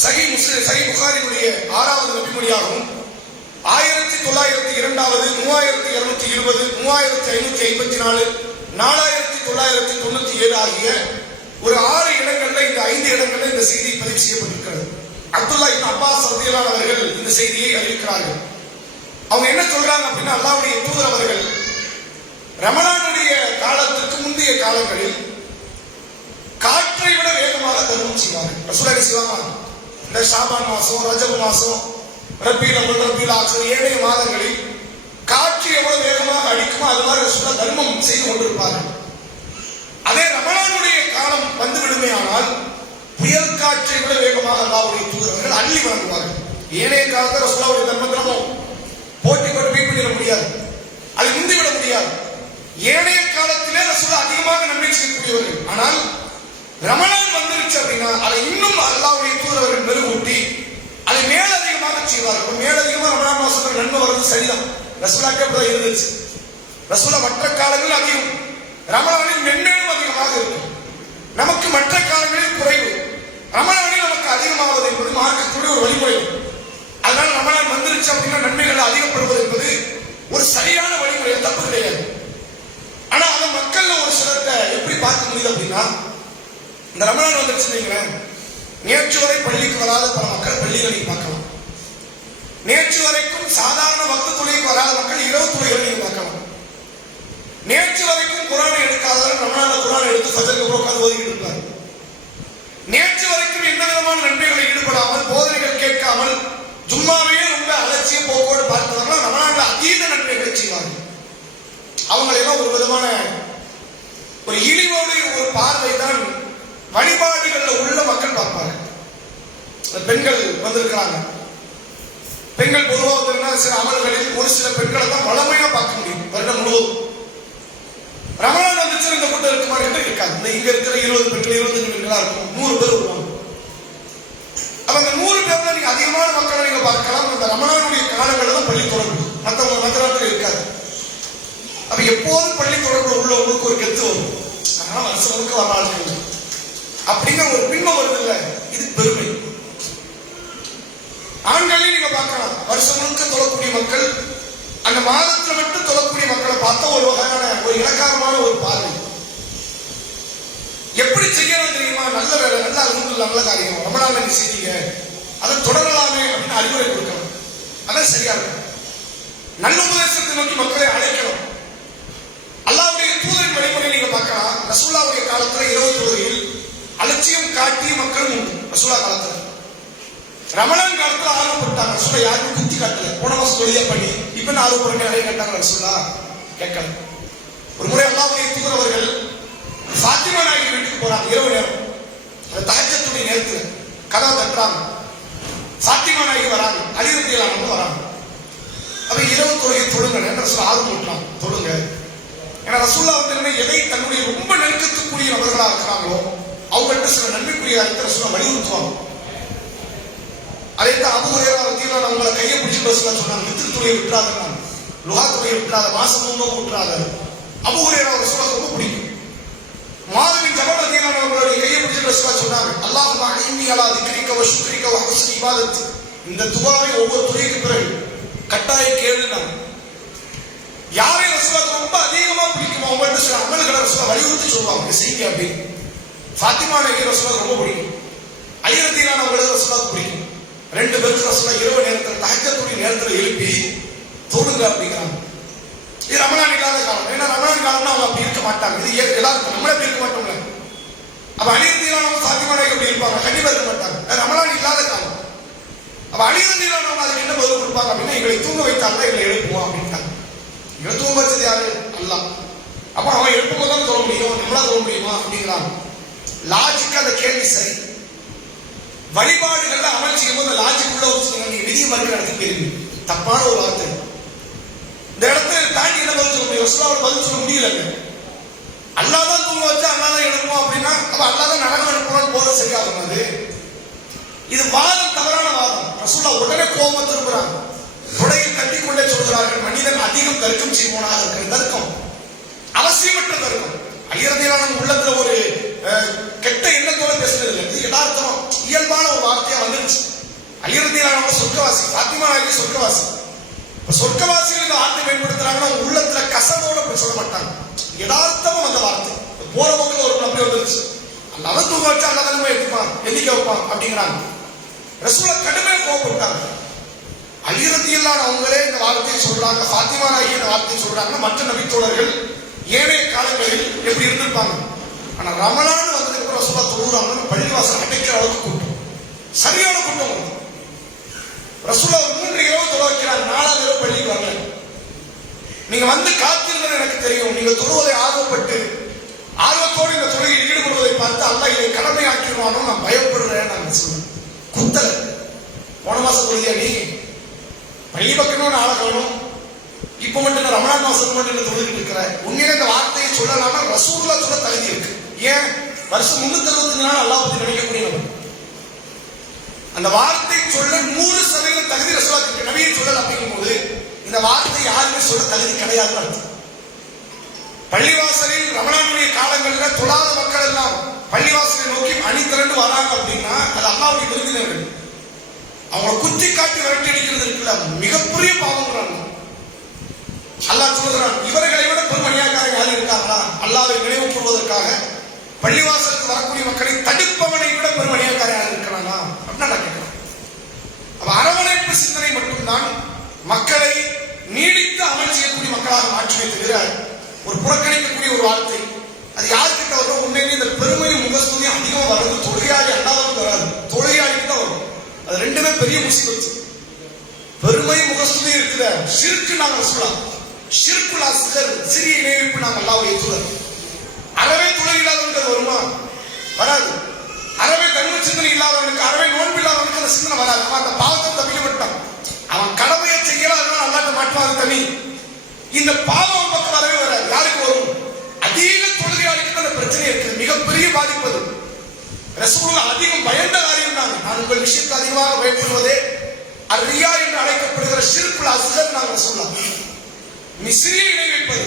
சஹீஹ் முஸ்லிம், சஹீஹ் புகாரியுடைய 6வது நபிமொழியாகவும் 1902, 3220, 3554, 4997 ஆகிய ஒரு 6 இடங்கள்ல இந்த 5 இடங்கள்ல இந்த செய்தி பதிவு செய்யப்பட்டிருக்கிறது. அப்துல்லாஹ் இப்னு அப்பாஸ் ரலியல்லாஹு அவர்கள் இந்த செய்தியை அறிவிக்கிறார்கள். அவங்க என்ன சொல்றாங்க அப்படின்னா, அல்லாஹ்வுடைய தூதர் அவர்கள் ரமலானுடைய காலத்துக்கு முந்தைய காலங்களில் காற்றை விட வேகமாக தர்மம் செய்வார்கள். ரசூலுல்லாஹ் செய்வாங்க. இந்த ஷாபான் மாசம், ரஜப் மாசம், ரபியுல் அவ்வல், ரபியுல் ஆகிர் ஏனைய மாதங்களில் காற்று எவ்வளவு வேகமாக அடிக்குமோ அது மாதிரி ரசூலுல்லாஹ் தர்மம் செய்து கொண்டிருப்பார்கள். அதே ரமலானுடைய காலம் வந்துவிடுமே ஆனால் புயல் காற்றை விட வேகமாக அல்லாஹ்வுடைய தூதர்கள் அள்ளி வழங்குவார்கள். ஏனைய காலத்தில் ரசூலுல்லாஹ்வுடைய தர்மத்திலும் போட்டி போட்டு பீட் பண்ணிட முடியாது, அதை முந்திவிட முடியாது. ஏனைய காலத்திலே ரசூலுல்லாஹ் அதிகமாக நன்மை செய்யக்கூடியவர்கள். ஆனால் ரமலான் வந்துருச்சு அப்படின்னா அதை இன்னும் அல்லாஹ்வுடைய தூதர்கள் மெருகூட்டி அதை மேலதிகமாக செய்வார்கள். மேலதிகமாக ரமலான் மாசத்துல நன்மை வர்றது சரிதான், ரசூலுல்லாஹ்க்கே அப்படிதான் இருந்துச்சு. ரசூலுல்லாஹ் மற்ற காலங்களில் அதிகம், ரமலானில் மென்மேலும் அதிகமாக இருக்கும். நமக்கு மற்ற காலங்களில் குறைவு, ரமலானில் நமக்கு அதிகமாவது என்பது மார்க்கத்துடைய ஒரு வழிமுறை. அதனால ரமலான் வந்துருச்சு அப்படின்னா நன்மைகள் அதிகப்படுவது என்பது ஒரு சரியான வழிமுறை, தப்பு கிடையாது. ஆனா அதை மக்கள்ல ஒரு சிலர்கிட்ட எப்படி பார்க்க முடியுது அப்படின்னா, இந்த ரமலான் வந்துருச்சு வைங்களேன், நேற்று வரை பள்ளிக்கு வராத பல மக்கள் பள்ளிகளை பார்க்கலாம். நேற்று வரைக்கும் சாதாரண வக்து தொழுகைக்கு வராத மக்கள் இரவு தொழுகைகளை நீங்க பார்க்கலாம். நேற்று வரைக்கும் குர்ஆனை எடுக்காதவர் ரமலான்ல குர்ஆனை எடுத்து ஃபஜ்ருக்கு உட்கார்ந்து ஓதிக்கிட்டு இருப்பார். நேற்று வரைக்கும் எந்த விதமான நன்மைகளை ஈடுபடாமல், போதனைகள் கேட்காமல், ஜும்மாவையே ரொம்ப அலட்சிய போக்கோடு பார்த்தவர்கள் ரமலான்ல அதீத நன்மைகளை செய்வார்கள். அவங்களெல்லாம் ஒரு விதமான ஒரு இழிவோடு ஒரு பார்வை தான் வழிபாடுகள்ல உள்ள மக்கள் பார்ப்பாங்க. பெண்கள் வந்திருக்கிறாங்க. பெண்கள் பொதுவாக சில அமல்களில் ஒரு சில பெண்களை தான் வளமையா பார்க்க முடியும் வருடம் முழுவதும். ரமலான் வந்துச்சு இந்த கூட்டம் இருக்குமா என்று இருக்காது. இங்க இருக்கிற 20 பெண்கள் 25 பெண்களா இருக்கும், 100 பேர் வருவாங்க. அப்ப அந்த 100 பேர்ல நீங்க அதிகமான மக்களை நீங்க பார்க்கலாம். இந்த ரமலானுடைய காலங்களில் தான் பள்ளி தொடங்கும். எப்போதும் பள்ளி தொடர்பு உள்ளவங்களுக்கு ஒரு கெத்து வரும். அதனால வருஷம் வரலாறு அப்படிங்கிற ஒரு பின்மம் வருது இல்ல, இது பெருமை. ஆண்களையும் நீங்க பார்க்கலாம், வருஷம் முழுக்க தொழக்கூடிய மக்கள், அந்த மாதத்துல மட்டும் தொழக்கூடிய மக்களை பார்த்தா ஒரு வகையான ஒரு இலக்காரமான ஒரு பார்வை. எப்படி செய்யணும் தெரியுமா? நல்ல வேலை, நல்ல அலுவலகம், நல்ல காரியம், ரொம்ப நாள் நீங்க செய்வீங்க, அதை தொடரலாமே அப்படின்னு அறிவுரை கொடுக்கணும். அதான் சரியா இருக்கும். நல்ல உபதேசத்தை நோக்கி மக்களை அழைக்கணும். அல்லாஹ்வுடைய தூதரின் வழிமுறை நீங்க பார்க்கலாம். ரசூலுல்லாஹ்வுடைய காலத்துல 20 தொழுகையில் அலட்சியம் காட்டிய மக்களும் உண்டு. ரசூலுல்லாஹ் காலத்துல ரமலான் காலத்துல ஆர்வப்பட்டாங்க. ரசூலுல்லாஹ் யாருக்கும் குத்தி காட்டல, போன மாசம் தொழுகை பண்ணி இப்ப நான் ஆர்வப்படுறேன் நிறைய கேட்டாங்க. ரசூலுல்லாஹ் கேட்கல. ஒரு முறை அல்லாஹ்வுடைய தூதர் அவர்கள் ஃபாத்திமா நாயகி வீட்டுக்கு போறாங்க. இரவு நேரம், அந்த தஹஜ்ஜுடைய நேரத்துல கதவை தட்டுறாங்க. ஃபாத்திமா நாயகி வராங்க, அலி ரலியல்லாஹு அன்ஹு வராங்க. அப்ப இரவு தொழுகை தொழுங்க என்று ரசூலுல்லாஹ் ஆர்வம் ஊட்டுறாங்க, தொழுங்க. ஏன்னா ரசூலுல்லாஹ் வந்து எதை தன்னுடைய ரொம்ப நெருக்கத்துக்குரிய நபர்களாக இருக்கிறாங்களோ அவங்கள்ட்ட சில நன்மைக்குரிய அறிக்கை ரசூலுல்லாஹ் வலியுறுத்துவாங்க. அதைத்தான் அபூ ஹுரைரா ரலியல்லாஹு அன்ஹு அவங்கள கையை பிடிச்சி ரசூலுல்லாஹ் சொன்னாங்க, வித்ர் தொழுகை விட்டுறாங்க, லுஹா தொழுகை விட்டுறாத, மாசம் முழுவதும் விட்டுறாத. அபூ ஹுரைரா ரசூலுல்லாஹ் ரொம்ப பிடிக்கும். முஆத் பின் ஜபல் ரலியல்லாஹு அன்ஹு அவங்களுடைய கையை பிடிச்சி ரசூலுல்லாஹ் சொன்னாங்க, அல்லாஹும்ம இன்னி அலா திக்ரிக வ ஷுக்ரிக வ ஹுஸ்னி இபாதத். இந்த துஆவை ஒவ்வொரு தொழுகைக்கு பிறகு கட்டாய கேளுனாங்க. யாரை ரசூலுல்லாஹ் ரொம்ப அதிகமா பிடிக்குமோ அவங்கள்ட்ட சில அமல்களை ரசூலுல்லாஹ் வலியுறுத்தி சொல்லுவாங்க, செய்யுங்க அப்படின்னு. ஃபாத்திமா நாயகி ரசூலுல்லாஹ் ரொம்ப பிடிக்கும். அலி ரலியல்லாஹு அன்ஹு அவங்களுக்கு ரசூலுல்லாஹ் பிடிக்கும். ரெண்டு பேருக்கு ரசூலுல்லாஹ் இரவு நேரத்தில் தஹஜ்ஜுடைய நேரத்தில் எழுப்பி தொழுங்க அப்படிங்கிறாங்க. இது ரமலான் இல்லாத காலம். ஏன்னா ரமலான் காலம்னா அவங்க அப்படி இருக்க மாட்டாங்க. இது எல்லாருக்கும் நம்மளே அப்படி இருக்க மாட்டோம்ல. அப்ப அலி ரலியல்லாஹு அன்ஹு ஃபாத்திமா நாயகி அப்படி இருப்பாங்க, கண்டிப்பா இருக்க மாட்டாங்க. ரமலான் இல்லாத காலம். அப்ப அலி ரலியல்லாஹு அன்ஹு அதுக்கு என்ன பதில் கொடுப்பாங்க அப்படின்னா, எங்களை தூங்க வைத்தாங்க, எங்களை எழுப்புவோம் அப்படின்ட்டாங்க. எங்களை தூங்க வச்சது யாரு? அல்லாஹ். அப்ப அவன் எழுப்பும்போது தான் சொல்ல முடியும், நம்மளா சொல்ல முடியுமா அப்படிங்கிறாங்க. லாஜிக்கா அந்த கேள்வி சரி. வழிபாடுகள்ல அமல் செய்யும் போது லாஜிக் உள்ள ஒரு நீங்க விதியை மறுக்க நடத்திருக்கீங்க, தப்பான ஒரு வார்த்தை. இந்த இடத்துல தாண்டி என்ன பதில் சொல்ல முடியும்? ரசூலுல்லாஹ் பதில் சொல்ல முடியலங்க. அல்லாஹ் தான் தூங்க வச்சா அல்லாஹ் தான் எழுப்புவோம் அப்படின்னா அப்ப அல்லாஹ் தான் நரகம் எழுப்புவான்னு போத சரியாகும். அது இது வாதம், தவறான வாதம். ரசூலுல்லாஹ் உடனே கோபம் திரும்புறாங்க, உடையில் கட்டிக்கொண்டே சொல்கிறார்கள், மனிதன் அதிகம் தர்க்கம் செய்வோனாக இருக்கிற தர்க்கம் அவசியமற்ற தர்க்கம். அலி ரலியல்லாஹு அன்ஹு உள்ளத்துல ஒரு கெட்ட எண்ணத்தோட பேசுறது இல்லை, இது யதார்த்தம் இயல்பான ஒரு வார்த்தையா வந்துருச்சு. அலி ரலியல்லாஹு அன்ஹு சொர்க்கவாசி, ஃபாத்திமா நாயகி சொர்க்கவாசி. இப்ப சொர்க்கவாசிகள் இந்த வார்த்தை பயன்படுத்துறாங்கன்னா உள்ளத்துல கசவோட சொல்ல மாட்டாங்க, யதார்த்தமா வந்த வார்த்தை. போற போக்கில் ஒரு நம்பி வந்துருச்சு, அல்லாஹ் தூங்க வச்சா அல்லாஹ் தானே எடுப்பான், எண்ணிக்க வைப்பான் அப்படிங்கிறாங்க. ரசூலுல்லாஹ் கடுமையா கோபப்பட்டாங்க. அலி ரலியல்லாஹு அன்ஹு அவங்களே இந்த வார்த்தையை சொல்றாங்க, ஃபாத்திமா நாயகி இந்த வார்த்தையை சொல்றாங்கன்னா மற்ற நபித்தோழர்கள் ஏனைய காலங்களில் எப்படி இருந்திருப்பாங்க. ஆனா ரமலான் வந்ததுக்கு அப்புறம் ரசூலுல்லாஹ் தொழுகிறாங்க, பள்ளிவாசல் அடைக்கிற அளவுக்கு கூட்டம், சரியான கூட்டம் வருது. ரசூலுல்லாஹ் 3 இரவு தொழ வைக்கிறாங்க, 4வது இரவு பள்ளிக்கு வரல. நீங்க வந்து காத்திருந்தது எனக்கு தெரியும், நீங்க தொழுவதை ஆர்வப்பட்டு ஆர்வத்தோடு இந்த தொழுகையில் ஈடுபடுவதை பார்த்து அல்லாஹ் இதை கடமையாக்கிடுவானோ நான் பயப்படுறேன். நான் சொல்றேன் குத்தல, போன மாசம் தொழுதியா நீ? பள்ளி பக்கமும் ஆள காணும், இப்ப மட்டும் ரமலான் மாசத்துக்கு மட்டும் தொழுதுட்டு இருக்கிற. உண்மையில இந்த வார்த்தையை சொல்லலாம்னா ரசூலுல்லாஹ் சொல்ல தகுதி இருக்கு. ஏன்? வருஷம் 365 நாள் அல்லாஹ் பத்தி நினைக்கக்கூடியவர். அந்த வார்த்தை சொல்ல 100% தகுதி ரசூலுல்லாஹ் நபியை சொல்லல. அப்படிங்கும் போது இந்த வார்த்தை யாருமே சொல்ல தகுதி கிடையாது அர்த்தம். பள்ளிவாசலில் ரமலானுடைய காலங்கள்ல தொழாத மக்கள் எல்லாம் பள்ளிவாசலை நோக்கி அணி திரண்டு வராங்க அப்படின்னா அது அல்லாஹ்வுடைய விருந்தினர்கள். அவங்களை குத்தி காட்டி விரட்டி அடிக்கிறது இருக்குல்ல, மிகப்பெரிய பாவங்கிறாங்க. அல்லாஹ் சொல்லுகிறான், இவர்களை விட பெரும் அநியாயக்காரங்க யாரும் இருக்காங்களா? அல்லாஹ்வை நினைவு கூறுவதற்காக பள்ளிவாசலுக்கு வரக்கூடிய மக்களை தடுப்பவனை விட பெரும் அநியாயக்காரங்க யாரும் இருக்கிறாங்களா அப்படின்னு நான் கேட்கிறேன். அப்ப அரவணைப்பு சிந்தனை மட்டும்தான் மக்களை நீடித்து அமல் செய்யக்கூடிய மக்களாக மாற்றுமே தவிர ஒரு புறக்கணிக்கக்கூடிய ஒரு வார்த்தை அது யாருக்கிட்ட வரும்? உண்மையிலே இந்த பெருமையும் முகஸ்துதியும் அதிகமா வர்றது தொழுகையாளி அல்லாதவனுக்கு வராது, தொழுகையாளிக்கு தான் வரும். அது ரெண்டுமே பெரிய முசீபத். பெருமை முகஸ்துதி இருக்கிற ஷிர்க் நாங்க சொல்லலாம், ஷிர்குல் அஸ்கர் சிறிய இணைப்பு நாங்க அல்லாஹ்வை ஏற்றுவோம். அறவே தொழுகை இல்லாதவனுக்கு வருமா? வராது. அறவே தன்மை சிந்தனை இல்லாதவனுக்கு, அறவே நோன்பு இல்லாதவனுக்கு அந்த சிந்தனை வராது. அவன் அந்த பாவத்தை தப்பிக்க மாட்டான், அவன் கடமையை செய்யல, அதனால அல்லாஹ்ட்ட மாட்டுவாங்க தனி. இந்த பாவம் பக்கம் வரவே வராது. யாருக்கு வரும்? அதிக தொழுகையாளிக்கு அந்த பிரச்சனை இருக்கு, மிகப்பெரிய பாதிப்பது. ரசூலுல்லாஹ் அதிகம் பயந்த காரியம் தான். நான் உங்கள் விஷயத்தை அதிகமாக பயப்படுவதே அர்ரியா என்று அழைக்கப்படுகிற ஷிர்குல் அஸ்கர். நாங்கள் சொல்லலாம், நீ சிறிய இணை வைப்பது.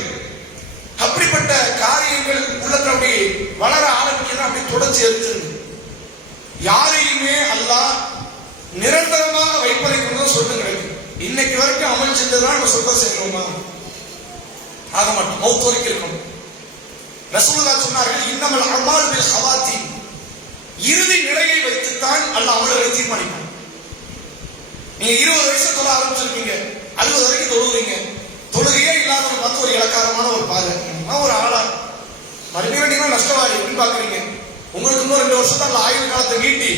அப்படிப்பட்ட காரியங்கள் உள்ளத்தோடைய வளர ஆரம்பிக்கணும். அப்படி தொடர்ச்சி எடுத்துருங்க. யாரையுமே அல்லாஹ் நிரந்தரமாக வைப்பதை கொண்டு சொர்க்கம் கிடைக்கும். இன்னைக்கு வரைக்கும் அமல் செஞ்சதுதான் நம்ம சொர்க்கம் செய்யணுமா? ஆக மாட்டோம். மௌத் வரைக்கும் இருக்கணும். ரசூலுல்லாஹ் சொன்னார்கள், இன்னமல் அமால் பில் ஹவாத்தீம். இறுதி நிலையை வைத்துத்தான் அல்லாஹ் அமல்களை தீர்மானிப்பான். நீங்க 20 வயசு தொழ ஆரம்பிச்சிருக்கீங்க, 60 வரைக்கும் தொழுவீங்க. தொழுகையே இல்லாத பார்த்து ஒரு இலக்காரமான ஒரு பாதை ஒரு ஆளா மறுபடியும் நீங்க நஷ்டவாதி அப்படின்னு பாக்குறீங்க. உங்களுக்கு இன்னும் 2 வருஷத்துல ஆயுள் காலத்தை நீட்டி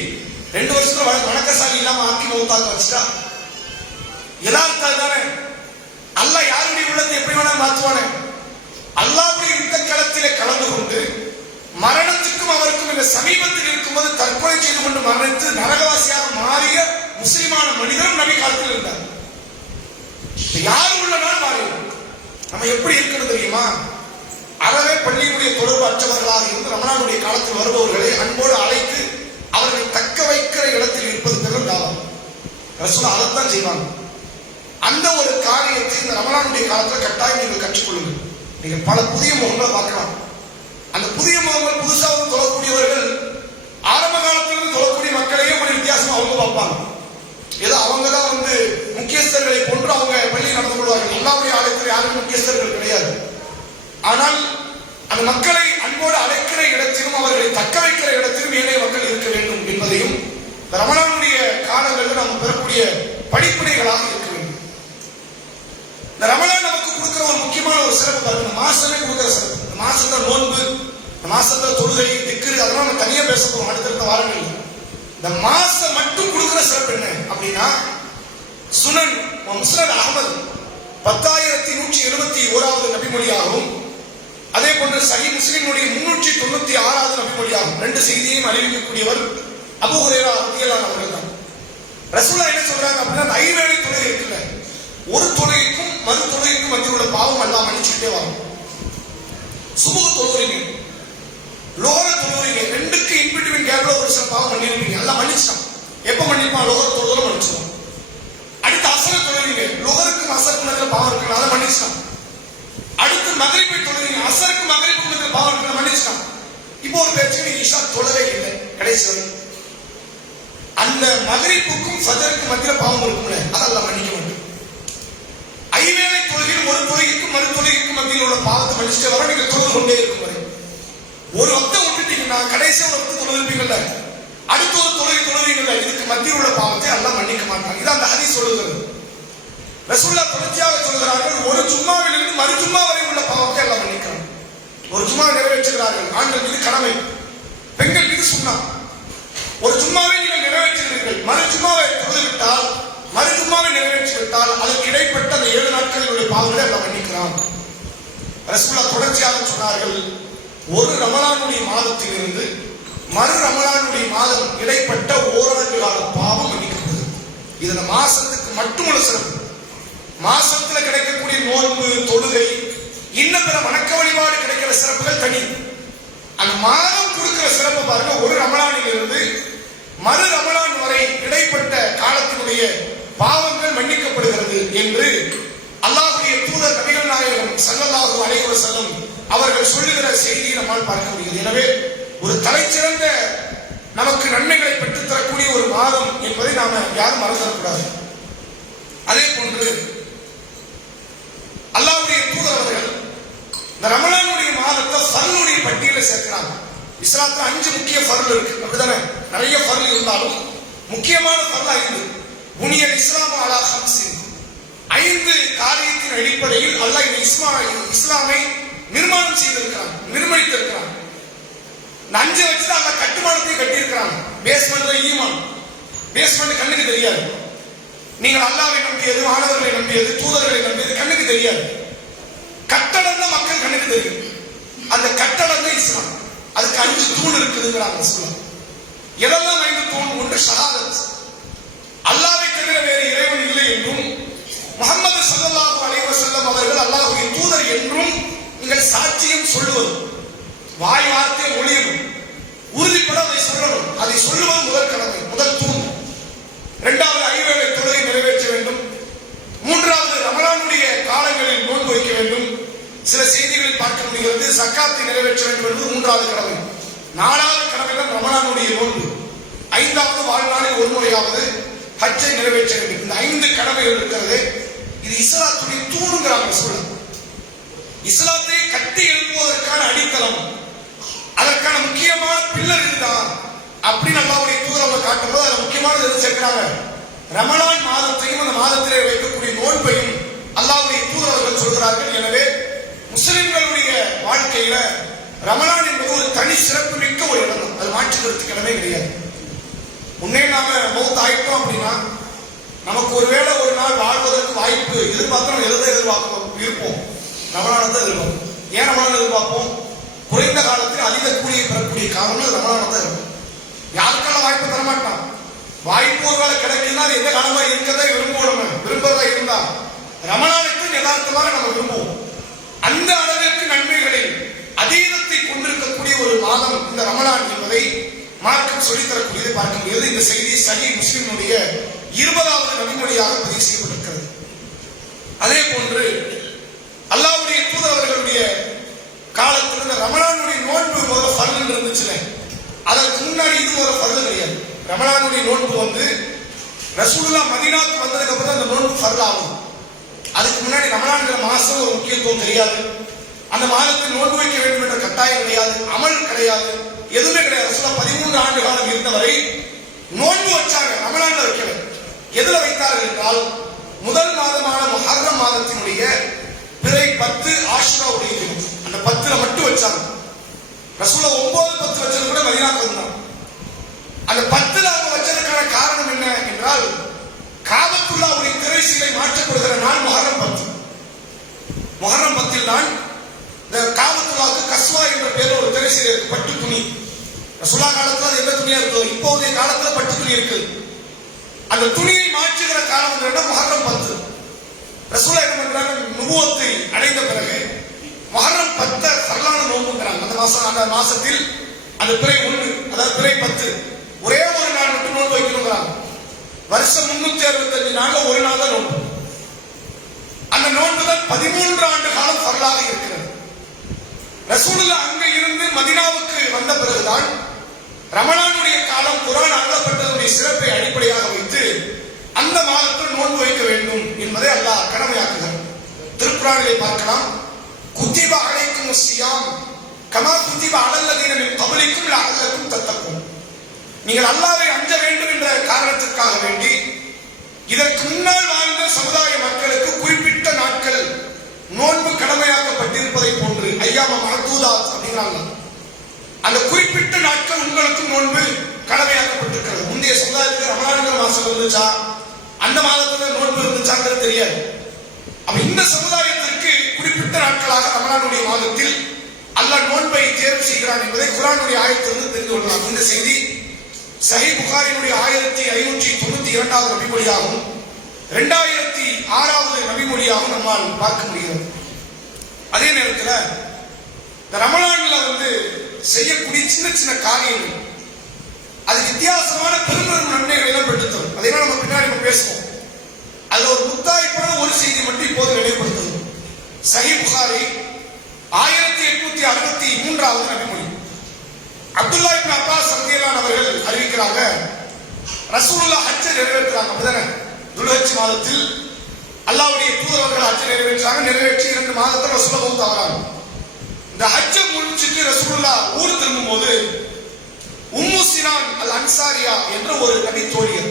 2 வருஷத்துல வணக்கசாலி இல்லாம ஆக்கி மௌத்தாக்க வச்சுட்டா யதார்த்தம் தானே? அல்லாஹ் யாருடைய உள்ளத்தை எப்படி வேணா மாற்றுவானே? அல்லாஹ்வுடைய யுத்த களத்திலே கலந்து கொண்டு மரணத்துக்கும் அவருக்கும் இந்த சமீபத்தில் இருக்கும்போது தற்கொலை செய்து கொண்டு மரணித்து நரகவாசியாக மாறிய முஸ்லிமான மனிதரும் நபி காலத்தில் இருந்தார். யாரும் உள்ள நாள் மாறி நம்ம எப்படி இருக்கணும் தெரியுமா? அறவே பள்ளியுடைய தொடர்பு அற்றவர்களாக இருந்து ரமணானுடைய காலத்தில் வருபவர்களை அன்போடு அழைத்து அவர்களை தக்க வைக்கிற இடத்தில் இருப்பது பெரும் தாவம். ரசூலுல்லாஹ் அதைத்தான் செய்வாங்க. அந்த ஒரு காரியத்தை இந்த ரமணானுடைய காலத்தில் கட்டாயம் நீங்கள் கற்றுக்கொள்ளுங்கள். நீங்கள் பல புதிய முகங்களை பார்க்கலாம். அந்த புதிய முகங்கள் புதுசாக தொழக்கூடியவர்கள் ஆரம்ப காலத்திலிருந்து தொழக்கூடிய மக்களையே ஒரு வித்தியாசமா அவங்க பார்ப்பாங்க. ஏதோ அவங்க தான் முக்கியஸ்தர்களை போன்று அவங்க பள்ளி நடந்து கொள்வார்கள். அல்லாஹ்வுடைய ஆலயத்தில் யாரும் முக்கியஸ்தர்கள் கிடையாது. ஆனால் அந்த மக்களை அன்போடு அழைக்கிற இடத்திலும் அவர்களை தக்க வைக்கிற இடத்திலும் ஏனைய மக்கள் இருக்க வேண்டும் என்பதையும் ரமணானுடைய காலங்களில் நாம் பெறக்கூடிய படிப்பினைகளாக இருக்க வேண்டும். இந்த ரமணான் நமக்கு கொடுக்கிற ஒரு முக்கியமான ஒரு சிறப்பு பாருங்க. மாசமே கொடுக்கிற சிறப்பு. இந்த மாசத்துல நோன்பு, இந்த மாசத்துல தொழுகை, திக்ரு, அதெல்லாம் நம்ம தனியா பேச போறோம் அடுத்தடுத்த வாரங்கள். இந்த மாசம் மட்டும் கொடுக்கிற சிறப்பு என்ன அப்படின்னா, சுனன் முஸ்னத் அஹ்மத் 10,171வது நபிமொழியாகவும், அதே போன்று சஹீஹ் முஸ்லிமுடைய 396வது நபிமொழியாகும். 2 செய்தியையும் அறிவிக்கக்கூடியவர் அபூ ஹுரைரா ரலியல்லாஹு அன்ஹு அவர்கள் தான். ரசூலுல்லாஹ் என்ன சொல்றாங்க அப்படின்னா, 5 வேளை தொழுகை இருக்குல்ல, ஒரு தொழுகைக்கும் மறு தொழுகைக்கும் மத்தியில் உள்ள பாவம் எல்லாம் மன்னிச்சுட்டே வரும். சுபஹ் தொழுகிறீங்க, லோஹர் தொழுகிறீங்க, 2க்கு இன்பிட்வீன் கேப்ல ஒரு சில பாவம் பண்ணிருப்பீங்க, எல்லாம் மன்னிச்சிட்டான். எப்ப மன்னிப்பான்? லோஹர் தொழுதலும் மன்னிச்சிடும். அடுத்து அசர் தொழுகிறீங்க, லோஹருக்கும் அசருக்கும் மத்தியில் பாவம் இருக்கு, அதை மன்னிச்சிட்டான். அடுத்து மகரிபை தொழுகிறீங்க, அசருக்கும் மகரிபுக்கும் மத்தியில் பாவம் இருக்கு, மன்னிச்சிட்டான். இப்போ ஒரு பேச்சு, நீங்க இஷா தொழவே இல்லை கடைசி வரை, அந்த மகரிபுக்கும் ஃபஜருக்கு மத்தியில் பாவம் இருக்கும்ல, அதெல்லாம் மன்னிக்க வேண்டும். 5 வேளை தொழுகையில் ஒரு தொழுகைக்கும் மறு தொழுகைக்கும் மத்தியில் உள்ள பாவத்தை மன்னிச்சுட்டு வர நீங்க தொழுது கொண்டே இருக்கும் வரை. ஒரு வக்தை விட்டுட்டீங்கன்னா கடைசியா ஒரு வக்தை தொழுவிப்பீங்கல்ல, அடுத்த ஒரு தொழுகை தொழுவீங்கல்ல, இதுக்கு மத்தியில் உள்ள பாவத்தை எல்லாம் மன்னிக்க மாட்டாங்க. இதான் அந்த ஹதீஸ் சொல்லுகிறது. ரசூலுல்லாஹ் தொடர்ச்சியாக சொல்கிறார்கள், ஒரு ஜும்மாவிலிருந்து மறு ஜும்மா வரை உள்ள பாவத்தை எல்லாம் மன்னிக்கிறாங்க. ஒரு ஜும்மா நிறைவேற்றுகிறார்கள், ஆண்கள் மீது கடமை, பெண்கள் மீது சுன்னா. ஒரு ஜும்மாவை நீங்கள் நிறைவேற்றுகிறீர்கள், மறு ஜும்மாவை தொழுதுவிட்டால், மறு ஜும்மாவை நிறைவேற்றிவிட்டால் அதற்கு இடைப்பட்ட அந்த 7 நாட்களினுடைய பாவங்களை எல்லாம் மன்னிக்கிறான். ரசூலுல்லாஹ் தொடர்ச்சியாக சொன்னார்கள், ஒரு ரமலானுடைய மாதத்திலிருந்து மறு ரமலானுடைய மாதம் இடைப்பட்ட ஓராண்டு கால பாவம் மன்னிக்கப்படுது. இதுல மாசத்துக்கு மட்டுமுள்ள சிறப்பு. மாசத்துல கிடைக்கக்கூடிய நோன்பு, தொழுகை, இன்னும் பிற வணக்க வழிபாடு கிடைக்கிற சிறப்புகள் தனி. அந்த மாதம் கொடுக்கிற சிறப்பு பாருங்க. ஒரு ரமலானிலிருந்து மறு ரமலான் வரை இடைப்பட்ட காலத்தினுடைய பாவங்கள் மன்னிக்கப்படுகிறது என்று அல்லாஹ்வுடைய தூதர் நபிகள் நாயகம் ஸல்லல்லாஹு அலைஹி வஸல்லம் அவர்கள் சொல்லுகிற செய்தியை நம்மால் பார்க்க முடிகிறது. எனவே ஒரு தலைச்சிறந்த நமக்கு நன்மைகளை பெற்றுத் தரக்கூடிய ஒரு மாதம் என்பதை நாம யாரும் மறந்துடக்கூடாது. அதே போன்று அல்லாஹ்வுடைய தூதர் அவர்கள் இந்த ரமலானுடைய மாதத்தை ஃபர்லுடைய பட்டியலை சேர்க்கிறாங்க. இஸ்லாத்துல 5 முக்கிய ஃபர்ல் இருக்கு, அப்படிதானே? நிறைய ஃபர்ல் இருந்தாலும் முக்கியமான ஃபர்ல் 5. புனியல் இஸ்லாம் அலா ஹம்ஸின், 5 காரியத்தின் அடிப்படையில் அல்லாஹ் இந்த இஸ்லாமை நிர்மாணம் செய்திருக்கிறான், நிர்மணித்திருக்கிறான். 5 வச்சு அந்த கட்டுமானத்தை கட்டியிருக்கிறாங்க. பேஸ்மெண்ட் ஈமான், பேஸ்மெண்ட் கண்ணுக்கு தெரியாது. நீங்கள் அல்லாஹ்வை நம்பியது, மாணவர்களை நம்பியது, தூதர்களை நம்பியது கண்ணுக்கு தெரியாது. கட்டடம் தான் மக்கள் கண்ணுக்கு தெரியும். அந்த கட்டடம் தான் இஸ்லாம். அதுக்கு 5 தூண் இருக்குதுங்கிறாங்க இஸ்லாம். எதெல்லாம் 5 தூண்? ஒன்று ஷஹாதத், அல்லாஹ்வை தவிர வேறு இறைவன் இல்லை என்றும் முஹம்மது ஸல்லல்லாஹு அலைஹி வஸல்லம் அவர்கள் அல்லாஹ்வுடைய தூதர் என்றும் நீங்கள் சாட்சியம் சொல்லுவது, வாய் வார்த்தை மொழியணும், உறுதிப்பட அதை சொல்லணும். அதை சொல்லுவது முதல் கடமை, முதல் தூண். 2வது 5 வேளை தொழுகை நிறைவேற்ற வேண்டும். 3வது ரமலானுடைய காலங்களில் நோன்பு வைக்க வேண்டும். சில செய்திகளில் பார்க்க முடிகிறது. சக்காத்தை நிறைவேற்ற வேண்டும் என்பது 3வது கடமை. 4வது கடமை தான் ரமலானுடைய நோன்பு. 5வது வாழ்நாளில் ஒரு முறையாவது ஹஜ்ஜை நிறைவேற்ற வேண்டும். இந்த 5 கடமைகள் இருக்கிறது. இது இஸ்லாத்துடைய தூணுங்கிறாங்க. இஸ்லாத்தை கட்டி எழுப்புவதற்கான அடித்தளம், அதற்கான முக்கியமான பில்லர் இதுதான் அப்படின்னு அல்லாஹ்வுடைய தூதர் அவங்க காட்டும்போது அதில் முக்கியமானது எது சேர்க்கிறாங்க? ரமலான் மாதத்தையும் அந்த மாதத்திலே வைக்கக்கூடிய நோன்பையும் அல்லாஹ்வுடைய தூதர் அவர்கள் சொல்கிறார்கள். எனவே முஸ்லிம்களுடைய வாழ்க்கையில ரமலான் என்பது ஒரு தனி சிறப்பு மிக்க ஒரு இடம். அது மாற்றுக்கிறதுக்கு இடமே கிடையாது. முன்னே நாம மௌத் ஆயிட்டோம் அப்படின்னா நமக்கு ஒருவேளை ஒரு நாள் வாழ்வதற்கு வாய்ப்பு எதிர்பார்த்து நம்ம எதிர்பார்க்க இருப்போம். ரமலானத்தை எதிர்பார்ப்போம். ஏன் ரமலான் எதிர்பார்ப்போம்? குறைந்த காலத்தில் அதிக கூலியை பெறக்கூடிய காரணம் ரமலானத்தை இருக்கும். யாருக்கான வாய்ப்பு தரமாட்டான். வாய்ப்பு ஒருவேளை கிடைக்குதுன்னா அது எந்த காலமா இருக்கதை விரும்புவோம். நம்ம விரும்புறதா இருந்தா ரமலானுக்கு யதார்த்தமாக நம்ம விரும்புவோம். அந்த அளவிற்கு நன்மைகளில் அதீதத்தை கொண்டிருக்கக்கூடிய ஒரு மாதம் இந்த ரமலான் என்பதை மார்க்கம் சொல்லித்தரக்கூடியதை பார்க்க முடியாது. இந்த செய்தி சஹீஹ் முஸ்லிமுடைய 20வது நபிமொழியாக பதிவு செய்யப்பட்டிருக்கிறது. அதே போன்று அல்லாஹ்வுடைய தூதர் அவர்களுடைய காலத்தில் இந்த ரமலானுடைய நோன்பு ஒரு ஃபர்து இருந்துச்சுல, அதற்கு முன்னாடி இது ஒரு ஃபர்து கிடையாது. ரமலானுடைய நோன்பு ரசூலுல்லாஹ் மதீனாவுக்கு வந்ததுக்கு அப்புறம் அந்த நோன்பு ஃபர்து ஆகும். அதுக்கு முன்னாடி ரமலான்ங்கிற மாசம் ஒரு முக்கியத்துவம் தெரியாது. அந்த மாதத்தில் நோன்பு வைக்க வேண்டும் என்ற கட்டாயம் கிடையாது, அமல் கிடையாது, எதுவுமே கிடையாது. ரசூலுல்லாஹ் 13 ஆண்டு காலம் இருந்தவரை நோன்பு வச்சாங்க, ரமலான்ல வைக்கல. எதுல வைத்தார்கள் என்றால் முதல் மாதமான முஹர்ரம் மாதத்தினுடைய பிறை 10 ஆஷுராவுடைய தினம், அந்த 10ல மட்டும் வச்சாங்க. ரசூலுல்லாஹ் 9, 10 வச்சது கூட மதீனாவுக்கு வந்தாங்க. அந்த 10ல அவங்க வச்சதுக்கான காரணம் என்ன என்றால் காபத்துல்லாஹ்வுடைய திரை சிலை மாற்றப்படுகிற நாள் முஹர்ரம் 10. முஹர்ரம் 10 தான் இந்த காபத்துல்லாஹ்வுக்கு கஸ்வா என்ற பேரில் ஒரு திரை சிலை இருக்கு, பட்டு துணி. ரசூலுல்லாஹ் காலத்துல அது எந்த துணியா இருக்குது? இப்போதைய காலத்துல பட்டு துணி இருக்கு. அந்த துணியை மாற்றுகிற காலம் முஹர்ரம் 10. ரசூலுல்லாஹ் என்ன பண்றாங்க? நுபுவத்தை அடைந்த பிறகு முஹர்ரம் 10 ஃபர்லான நோன்புங்கிறாங்க. அந்த மாசத்தில் அந்த பிறை 1, அதாவது பிறை 10 ஒரே ஒரு நாள் மட்டும் நோன்பு வைக்கணுங்கிறாங்க. வருஷம் 365 நாள்ல ஒரு நாள் தான் நோன்பு. அந்த நோன்பு தான் 13 ஆண்டு காலம் ஃபர்லாக இருக்கிறது. ரசூலுல்லாஹ் அங்க இருந்து மதீனாவுக்கு வந்த பிறகுதான் ரமலானுடைய காலம் குர்ஆன் அருளப்பட்டதுடைய சிறப்பை அடிப்படையாக வைத்து அந்த மாதத்தில் நோன்பு வைக்க வேண்டும் என்பதை அல்லாஹ் கடமையாக்குகிறார். திருக்குர்ஆனிலே பார்க்கலாம், குத்திப அலைக்கும் ஸியாம் கமா குத்திப அலல்லதீன மின் கப்லிக்கும் லஅல்லக்கும் தத்தக்கும். நீங்கள் அல்லாஹ்வை அஞ்ச வேண்டும் என்ற காரணத்திற்காக வேண்டி இதற்கு முன்னால் வாழ்ந்த சமுதாய மக்களுக்கு குறிப்பிட்ட நாட்கள் நோன்பு கடமையாக்கப்பட்டிருப்பதை போன்று ஐயாம மஹ்தூதாத் அப்படிங்கிறாங்க. அந்த குறிப்பிட்ட நாட்கள் உங்களுக்கு நோன்பு கடமையாக்கப்பட்டிருக்கிறது. முந்தைய சமுதாயத்துக்கு ரமலான் மாசம் இருந்துச்சா, அந்த மாதத்துல நோன்பு இருந்துச்சாங்கிறது தெரியாது. அப்ப இந்த சமுதாயத்திற்கு குறிப்பிட்ட நாட்களாக ரமலானுடைய மாதத்தில் அல்லாஹ் நோன்பை தேர்வு செய்கிறான் என்பதை குர்ஆனுடைய ஆயத்திலிருந்து தெரிந்து கொள்ளலாம். இந்த செய்தி சஹீஹ் புகாரினுடைய 1592வது நபிமொழியாகும் 2006வது நபிமொழியாகவும் நம்மால் பார்க்க முடிகிறது. அதே நேரத்தில் இந்த ரமலான்ல செய்யக்கூடிய சின்ன சின்ன காரியங்கள் அது வித்தியாசமான பெரும் நன்மைகளை எல்லாம் பெற்றுத்தரும். அதே நம்ம பின்னாடி நம்ம பேசுவோம். அதுல ஒரு முத்தாய்ப்பான ஒரு செய்தி மட்டும் இப்போது நினைவுபடுத்துது. சஹீஹ் புகாரி 1863வது நபிமொழி. அப்துல்லாஹ் இப்னு அப்பாஸ் ரலியல்லாஹு அவர்கள் அறிவிக்கிறாங்க, ரசூலுல்லாஹ் ஹஜ்ஜை நிறைவேற்றுறாங்க. அப்படிதானே? துல்ஹஜ் மாதத்தில் அல்லாஹ்வுடைய தூதர் அவர்கள் ஹஜ்ஜை நிறைவேற்றாங்க. நிறைவேற்றி 2 மாதத்துல ரசூலுல்லாஹ் மௌத் ஆகிறாங்க. இந்த ஹஜ்ஜை முடிச்சிட்டு ரசூலுல்லாஹ் ஊர் திரும்பும் போது உம்மு சினான் அல் அன்சாரியா என்ற ஒரு நபி தோழியர்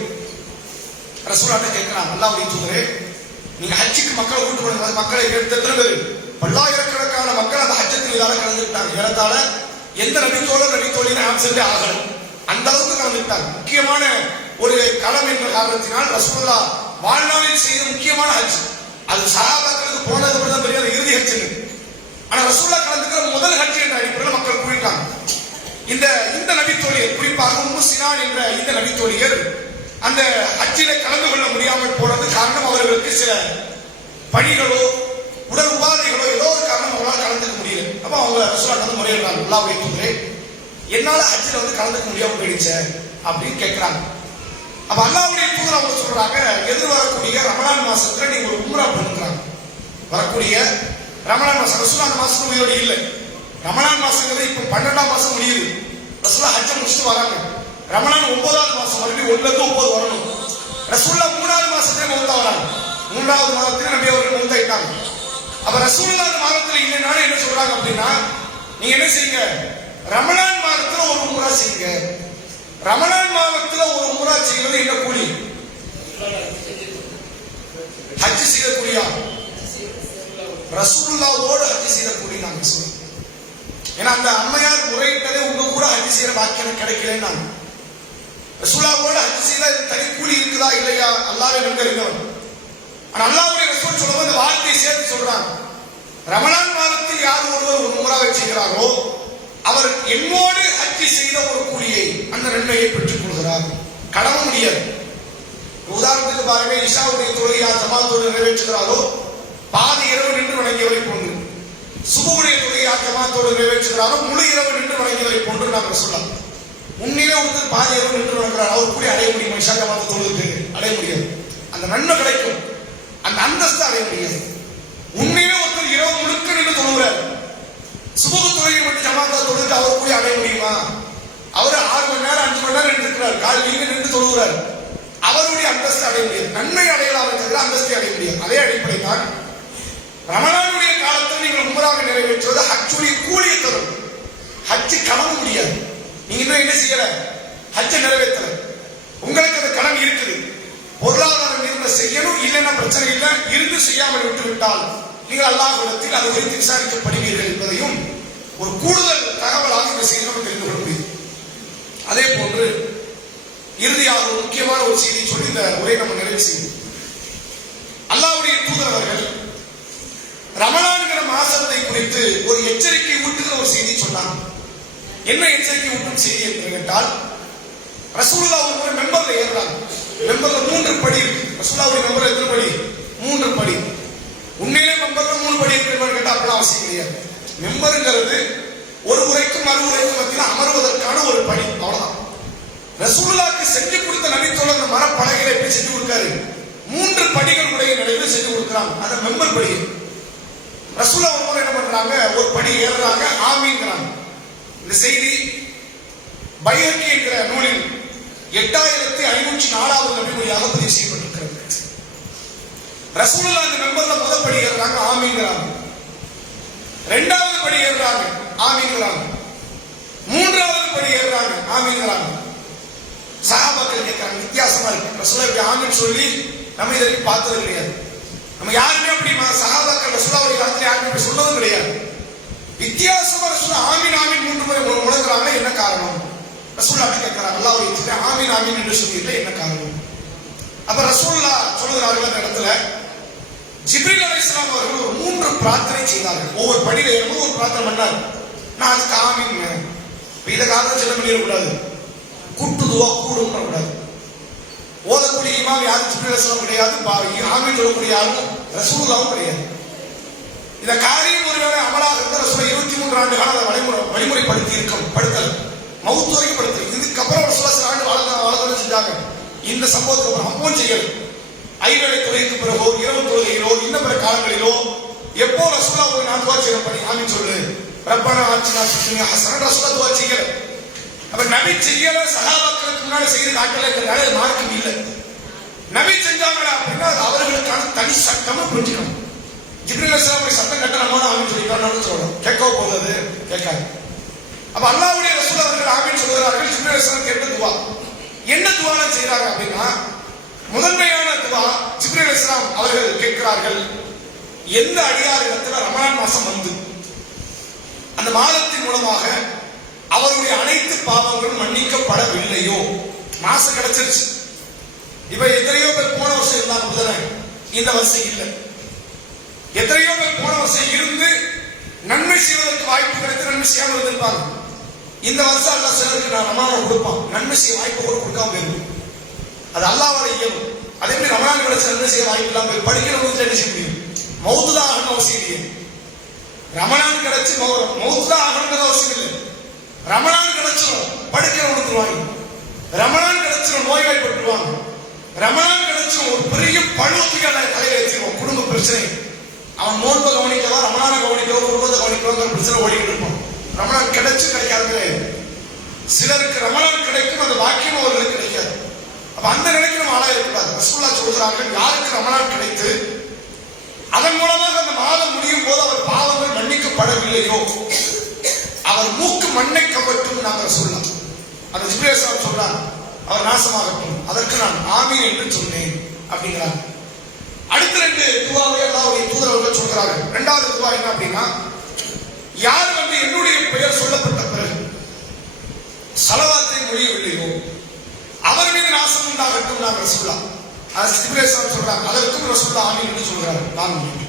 ரசூலுல்லாஹ் கேட்கிறாங்க, அல்லாஹ்வுடைய தூதரே, நீங்க ஹஜ்ஜுக்கு மக்களை கூட்டு போன மக்களை எத்தனை பேர்? பல்லாயிரக்கணக்கான மக்கள் அந்த ஹஜ்ஜத்தில் கலந்துக்கிட்டாங்க. ஏறத்தாழ எந்த நபித்தோழியும் ஆப்சென்ட் ஆகல, அந்த அளவுக்கு கலந்துக்கிட்டாங்க. முக்கியமான ஒரு களம் என்ற காரணத்தினால் ரசூலுல்லாஹ் வாழ்நாளில் செய்த முக்கியமான ஹஜ். அது சஹாபாக்களுக்கு போனது மட்டும் தான் தெரியாது, இறுதி ஹஜ். ஆனா ரசூலுல்லாஹ் கலந்துக்கிற முதல் ஹஜ் என்ற அடிப்படையில் மக்கள் கூடிட்டாங்க. இந்த நபித்தோழியர், குறிப்பாக உம்மு சினான் என்ற இந்த நபித்தோழியர் அந்த ஹஜ்ஜிலே கலந்து கொள்ள முடியாமல் போனது காரணம் அவர்களுக்கு சில பணிகளோ உடல் உபாதைகளோ ஏதோ ஒரு காரணம் அவங்களால கலந்துக்க முடியல. அப்ப அவங்க ரசூலுல்லாஹ் முறையிடுறாங்க, அல்லாஹ்வுடைய தூதரே, என்னால ஹஜ்ஜில கலந்துக்க முடியாம போயிடுச்சு அப்படின்னு கேட்கிறாங்க. அப்ப அல்லாஹ்வுடைய தூதர் அவங்க சொல்றாங்க, எதிர்வரக்கூடிய ரமலான் மாசத்துல நீங்க ஒரு உம்ரா பண்ணுறாங்க. வரக்கூடிய ரமலான் மாசம். ரசூலுல்லாஹ் அந்த மாசம் உயிரோடு இல்லை. ரமலான் மாசங்கிறது இப்ப 12ஆம் மாசம் முடியுது. ரசூலுல்லாஹ் ஹஜ்ஜை முடிச்சுட்டு வராங்க. ரமலான் 9வது மாசம் மறுபடியும் 1 to 9 வரணும். ரசூலுல்லாஹ் 3வது மாசத்துல மௌத்தா வராங்க. 3வது மாதத்துல நபி அவர்கள் மௌத்தாயிட்டாங்க. அப்ப ரசூலுல்லாஹ் அந்த மாதத்துல இல்லைனால என்ன சொல்றாங்க அப்படின்னா, நீங்க என்ன செய்யுங்க, ரமலான் மாதத்துல ஒரு உம்ரா செய்யுங்க. ரமலான் மாதத்துல ஒரு உம்ரா செய்யறது என்ன கூலி? ஹஜ் செய்த கூலியா? ரசூலுல்லாஹோட ஹஜ் செய்த கூலி நாங்க சொல்றோம். ஏன்னா அந்த அம்மையார் முறையிட்டதே உங்க கூட ஹஜ் செய்யற பாக்கியம் கிடைக்கலன்னு நாங்க. ரசூலுல்லாஹோட ஹஜ் செய்த தனி கூலி இருக்குதா இல்லையா அல்லாஹ்வே நன்கறிந்தவன். ஆனா அல்லாஹ்வுடைய ரசூல் சொல்லும்போது இந்த வார்த்தையை சேர்த்து சொல்றாங்க. ரமலான் மாதத்தில் யார் ஒருவர் ஒரு உம்ராவை செய்கிறாரோ அவர் என்னோடு ஹஜ் செய்த ஒரு கூலியை, அந்த நன்மையை பெற்றுக் கொள்கிறார். கடமை முடியாது. உதாரணத்துக்கு பாருங்க, இஷாவுடைய தொழுகையா ஜமாத்தோடு நிறைவேற்றுகிறாரோ பாதி இரவு நின்று வணங்கியவரை போன்று, சுபுடைய தொழுகையா ஜமாத்தோடு நிறைவேற்றுகிறாரோ முழு இரவு நின்று வணங்கியவரை போன்று நாங்கள் சொல்லலாம். உண்மையிலே ஒருத்தர் பாதி இரவு நின்று வணங்குறார், அவர் கூலி அடைய முடியுமா? இஷா ஜமாத்து தொழுதுக்கு அடைய முடியாது. அந்த நன்மை கிடைக்கும், அந்த அந்தஸ்து அடைய முடியாது. உண்மையிலே ஒருத்தர் இரவு முழுக்க நின்று தொழுகிறார், சுபகு தொழுகை மட்டும் ஜமாத்தா தொழுதுக்கு அவர் கூலி அடைய முடியுமா? அவர் 6 மணி நேரம் 5 மணி நேரம் இருக்கிறார், காலையில் நின்று தொழுகிறார், அவருடைய அந்தஸ்து அடைய முடியாது. நன்மை அடையலாம் தவிர அந்தஸ்தை அடைய முடியாது. அதே அடிப்படை தான் ரமலானுடைய காலத்தில் நீங்கள் உம்ராவை நிறைவேற்றுவது ஹஜ்ஜுடைய கூலியை தரும். ஹஜ்ஜு கடமை முடியாது. நீங்க இன்னும் என்ன செய்யல, ஹஜ்ஜை நிறைவேற்றல, உங்களுக்கு அந்த கடன் இருக்குது, பொருளாதாரம் இருந்த செய்யணும், இல்லைன்னா பிரச்சனை இல்லை, இருந்து செய்யாமல் விட்டு விட்டால் நீங்கள் அல்லாஹ்விடத்தில் அது குறித்து விசாரிக்கப்படுவீர்கள் என்பதையும் ஒரு கூடுதல் தகவலாக இந்த செய்தி நம்ம தெரிந்து கொள்ள முடியும். அதே போன்று இறுதியாக ஒரு முக்கியமான ஒரு செய்தி சொல்லி இந்த உரை நம்ம நிறைவு செய்யும். அல்லாஹ்வுடைய தூதர் அவர்கள் ரமலான்கிற மாசத்தை குறித்து ஒரு எச்சரிக்கை ஊட்டுகிற ஒரு செய்தி சொன்னாங்க. என்ன எச்சரிக்கை ஊட்டும் செய்தி என்று கேட்டால், ரசூலுல்லாஹ் ஒரு முறை மெம்பர்ல ஏறுறாங்க. மெம்பர்ல 3 படி இருக்கு. ரசூலுல்லாஹ்வுடைய மெம்பர்ல எத்தனை படி? 3 படி. உண்மையிலே மெம்பர்ல 3 படி இருக்குன்னு கேட்டா அப்படி அவசியம் கிடையாது. மெம்பர்ங்கிறது ஒரு உரைக்கும் மறு உரைக்கும் மத்தியில் அமர்வதற்கான ஒரு படி, அவ்வளவுதான். ரசூலுல்லாஹ்க்கு செஞ்சு கொடுத்த நபித்தோழர் அந்த மரப்பலகைகளை எப்படி செஞ்சு கொடுக்காரு? 3 படிகள் உடைய நிலையில செஞ்சு கொடுக்குறாங்க. அந்த மெம்பர் படி. ரசூலுல்லாஹ் ஒரு முறை என்ன பண்றாங்க, ஒரு படி ஏறுறாங்க, ஆமீன்ங்கறாங்க. இந்த செய்தி பைஹக்கி என்கிற நூலில் 8504வது நபிமொழியாக பதிவு செய்யப்பட்டிருக்கிறது. ரசூலுல்லாஹ் அந்த மெம்பர்ல முதல் படி ஏறுறாங்க, ஆமீன்ங்கறாங்க. 2வது படி ஏறுறாங்க, ஆமீன்ங்கறாங்க. 3வது படி ஏறுறாங்க, ஆமீன்ங்கறாங்க. சஹாபாக்கள் கேட்கிறாங்க, வித்தியாசமா இருக்கு, ரசூலுல்லாஹ் இப்படி ஆமீன் சொல்லி நம்ம இதற்கு பார்த்தது கிடையாது. நம்ம யாருமே அப்படி சஹாபாக்கள் ரசூலுல்லாஹ்வுடைய காலத்துல யாருமே அப்படி சொன்னதும் கிடையாது. வித்தியாசமா ரசூலுல்லாஹ் ஆமீன் ஆமீன் 3 முறை முழங்குறாங்க, என்ன காரணம்? ரசூலுல்லாஹ் கேட்கிறாங்க, அல்லாஹ்வுடைய தூதரே ஆமீன் ஆமீன் என்று சொன்னீங்களே, என்ன காரணம்? அப்ப ரசூலுல்லாஹ் சொல்லுகிறார்கள், அந்த இடத்துல ஜிப்ரீல் அலைஹிஸ்ஸலாம் அவர்கள் ஒரு 3 பிரார்த்தனை செய்தார்கள். ஒவ்வொரு படியில ஏறும்போது ஒரு பிரார்த்தனை பண்ணார். நான் அதுக்கு ஆமீன், இதை காரணம் சொல்ல முடியக்கூடாது, கூட்டு துவா கூடும் கூடாது. ஓதக்கூடிய இமாம் யாரும் ஜிப்ரீல் அலைஹிஸ்ஸலாம் கிடையாது, ஆமீன் சொல்லக்கூடிய யாரும் ரசூலுல்லாஹ்வும் கிடையாது. இந்த காரியம் ஒருவேளை அமலாக இருந்த ரசூலுல்லாஹ் 23 ஆண்டு காலம் வழிமுறைப்படுத்தி இருக்கும், படுத்தல் மவுத் வரைக்கும் படுத்தல். இதுக்கப்புறம் ரசூலுல்லாஹ் சில ஆண்டு வாழ்ந்தாலும் செஞ்சாங்க. இந்த சம்பவத்துக்கு அப்புறம் அப்பவும் செய்யல. ஐவேளை தொழுகைக்கு பிறகோ இரவு தொழுகையிலோ இன்ன பிற காலங்களிலோ எப்போ ரசூலுல்லாஹ் ஒரு 4 துவா செய்யற பண்ணி ஆமீன் சொல்லு, ரப்பனா ஆத்தினா ஃபித் துன்யா ஹஸனா, ரசூலுல்லாஹ் துவா செய்யல. அப்ப நபி செய்யல, சஹாபாக்களுக்கு முன்னாடி செய்து காட்டல, மார்க்கம் இல்லை. நபி செஞ்சாங்களா அப்படின்னா அது அவர்களுக்கான தனி சட்டமும் புரிஞ்சுக்கணும். ஜிப்ரீல் அலைஹிஸ்ஸலாம் சட்டம் கட்ட நம்ம தான் ஆமீன் சொல்லிக்கிறோம்னு சொல்லணும். கேட்கவோ போகுது கேட்காது. அப்ப அல்லாஹ்வுடைய ரசூல் அவர்கள் ஆமீன் சொல்கிறார்கள். ஜிப்ரீல் அலைஹிஸ்ஸலாம் கேட்ட துவா என்ன துவாலாம் செய்யறாங்க அப்படின்னா, முதன்மையான துவா ஜிப்ரீல் அலைஹிஸ்ஸலாம் அவர்கள் கேட்கிறார்கள், எந்த அடியார் இடத்துல ரமலான் மாசம் வந்து அந்த மாதத்தின் மூலமாக அவருடைய அனைத்து பாவங்களும் மன்னிக்கப்படவில்லையோ, மாசம் கிடைச்சிருச்சு. இப்ப எத்தனையோ பேர் போன வருஷம் இருந்தாங்க முதல்ல, இந்த வருஷம் இல்லை. எத்தனையோ பேர் போன வருஷம் இருந்து நன்மை செய்வதற்கு வாய்ப்பு கிடைத்து நன்மை செய்யாமல் இருந்திருப்பாங்க. இந்த வருஷம் அல்லாஹ் சிலருக்கு நான் ரமலான் கொடுப்பான், நன்மை செய்ய வாய்ப்பு கூட கொடுக்காம போயிருக்கும். அது அல்லாஹ்வால இயலும். அதே மாதிரி ரமலான் கிடைச்ச நன்மை செய்ய வாய்ப்பு இல்லாம போய் படிக்கிற போது என்ன செய்ய முடியும்? மௌத்து தான் ஆகணும் அவசியம் இல்லையே. ரமலான் கிடைச்சு மௌத்து தான் ஆகணுங்கிறது அவசியம் இல்லை. ரமலான் கிடைச்சிடும் படிக்கிற கொடுத்துருவாங்க, ரமலான் கிடைச்சிடும் நோய்வாய்ப்பட்டுருவாங்க, ரமலான் கிடைச்சிடும் ஒரு பெரிய பழுவத்துக்கு தலையில வச்சிருவோம், குடும்ப பிரச்சனை. அவன் நோன்பை கவனிக்கவா ரமலான ரமலான் பிரச்சனை ஓடிக்கிட்டு இருப்போம். ரமலான் கிடைச்சு கிடைக்காது. சிலருக்கு ரமலான் கிடைக்கும், அந்த பாக்கியம் அவர்களுக்கு கிடைக்காது. அப்ப அந்த நிலைக்கு நம்ம ஆளாக இருக்கக்கூடாது. ரசூலுல்லாஹ் சொல்கிறார்கள், யாருக்கு ரமலான் கிடைத்து அதன் மூலமாக அந்த மாதம் முடியும் போது அவர் பாவங்கள் மன்னிக்கப்படவில்லையோ அவர் மூக்கு மண்ணை கவட்டும் நாங்கள் சொல்லலாம். அந்த ஜிப்ரீல் ஸல்லல்லாஹு சொல்றார், அவர் நாசமாகட்டும், அதற்கு நான் ஆமீன் என்று சொன்னேன் அப்படிங்கிறார். அடுத்த 2 துவாவை அல்லாஹ்வுடைய தூதர் அவர்கள் சொல்கிறார்கள். இரண்டாவது துவா என்ன அப்படின்னா, யார் என்னுடைய பெயர் சொல்லப்பட்ட பிறகு ஸலவாத்தை மொழியவில்லையோ அவர் மீது நாசம் உண்டாகட்டும் நாங்கள் சொல்லலாம். அது ஜிப்ரீல் ஸல்லல்லாஹு சொல்றாங்க, அதற்கும் ரசூலுல்லாஹ் ஆமீன் என்று சொல்கிறார்கள். ஆமீன்.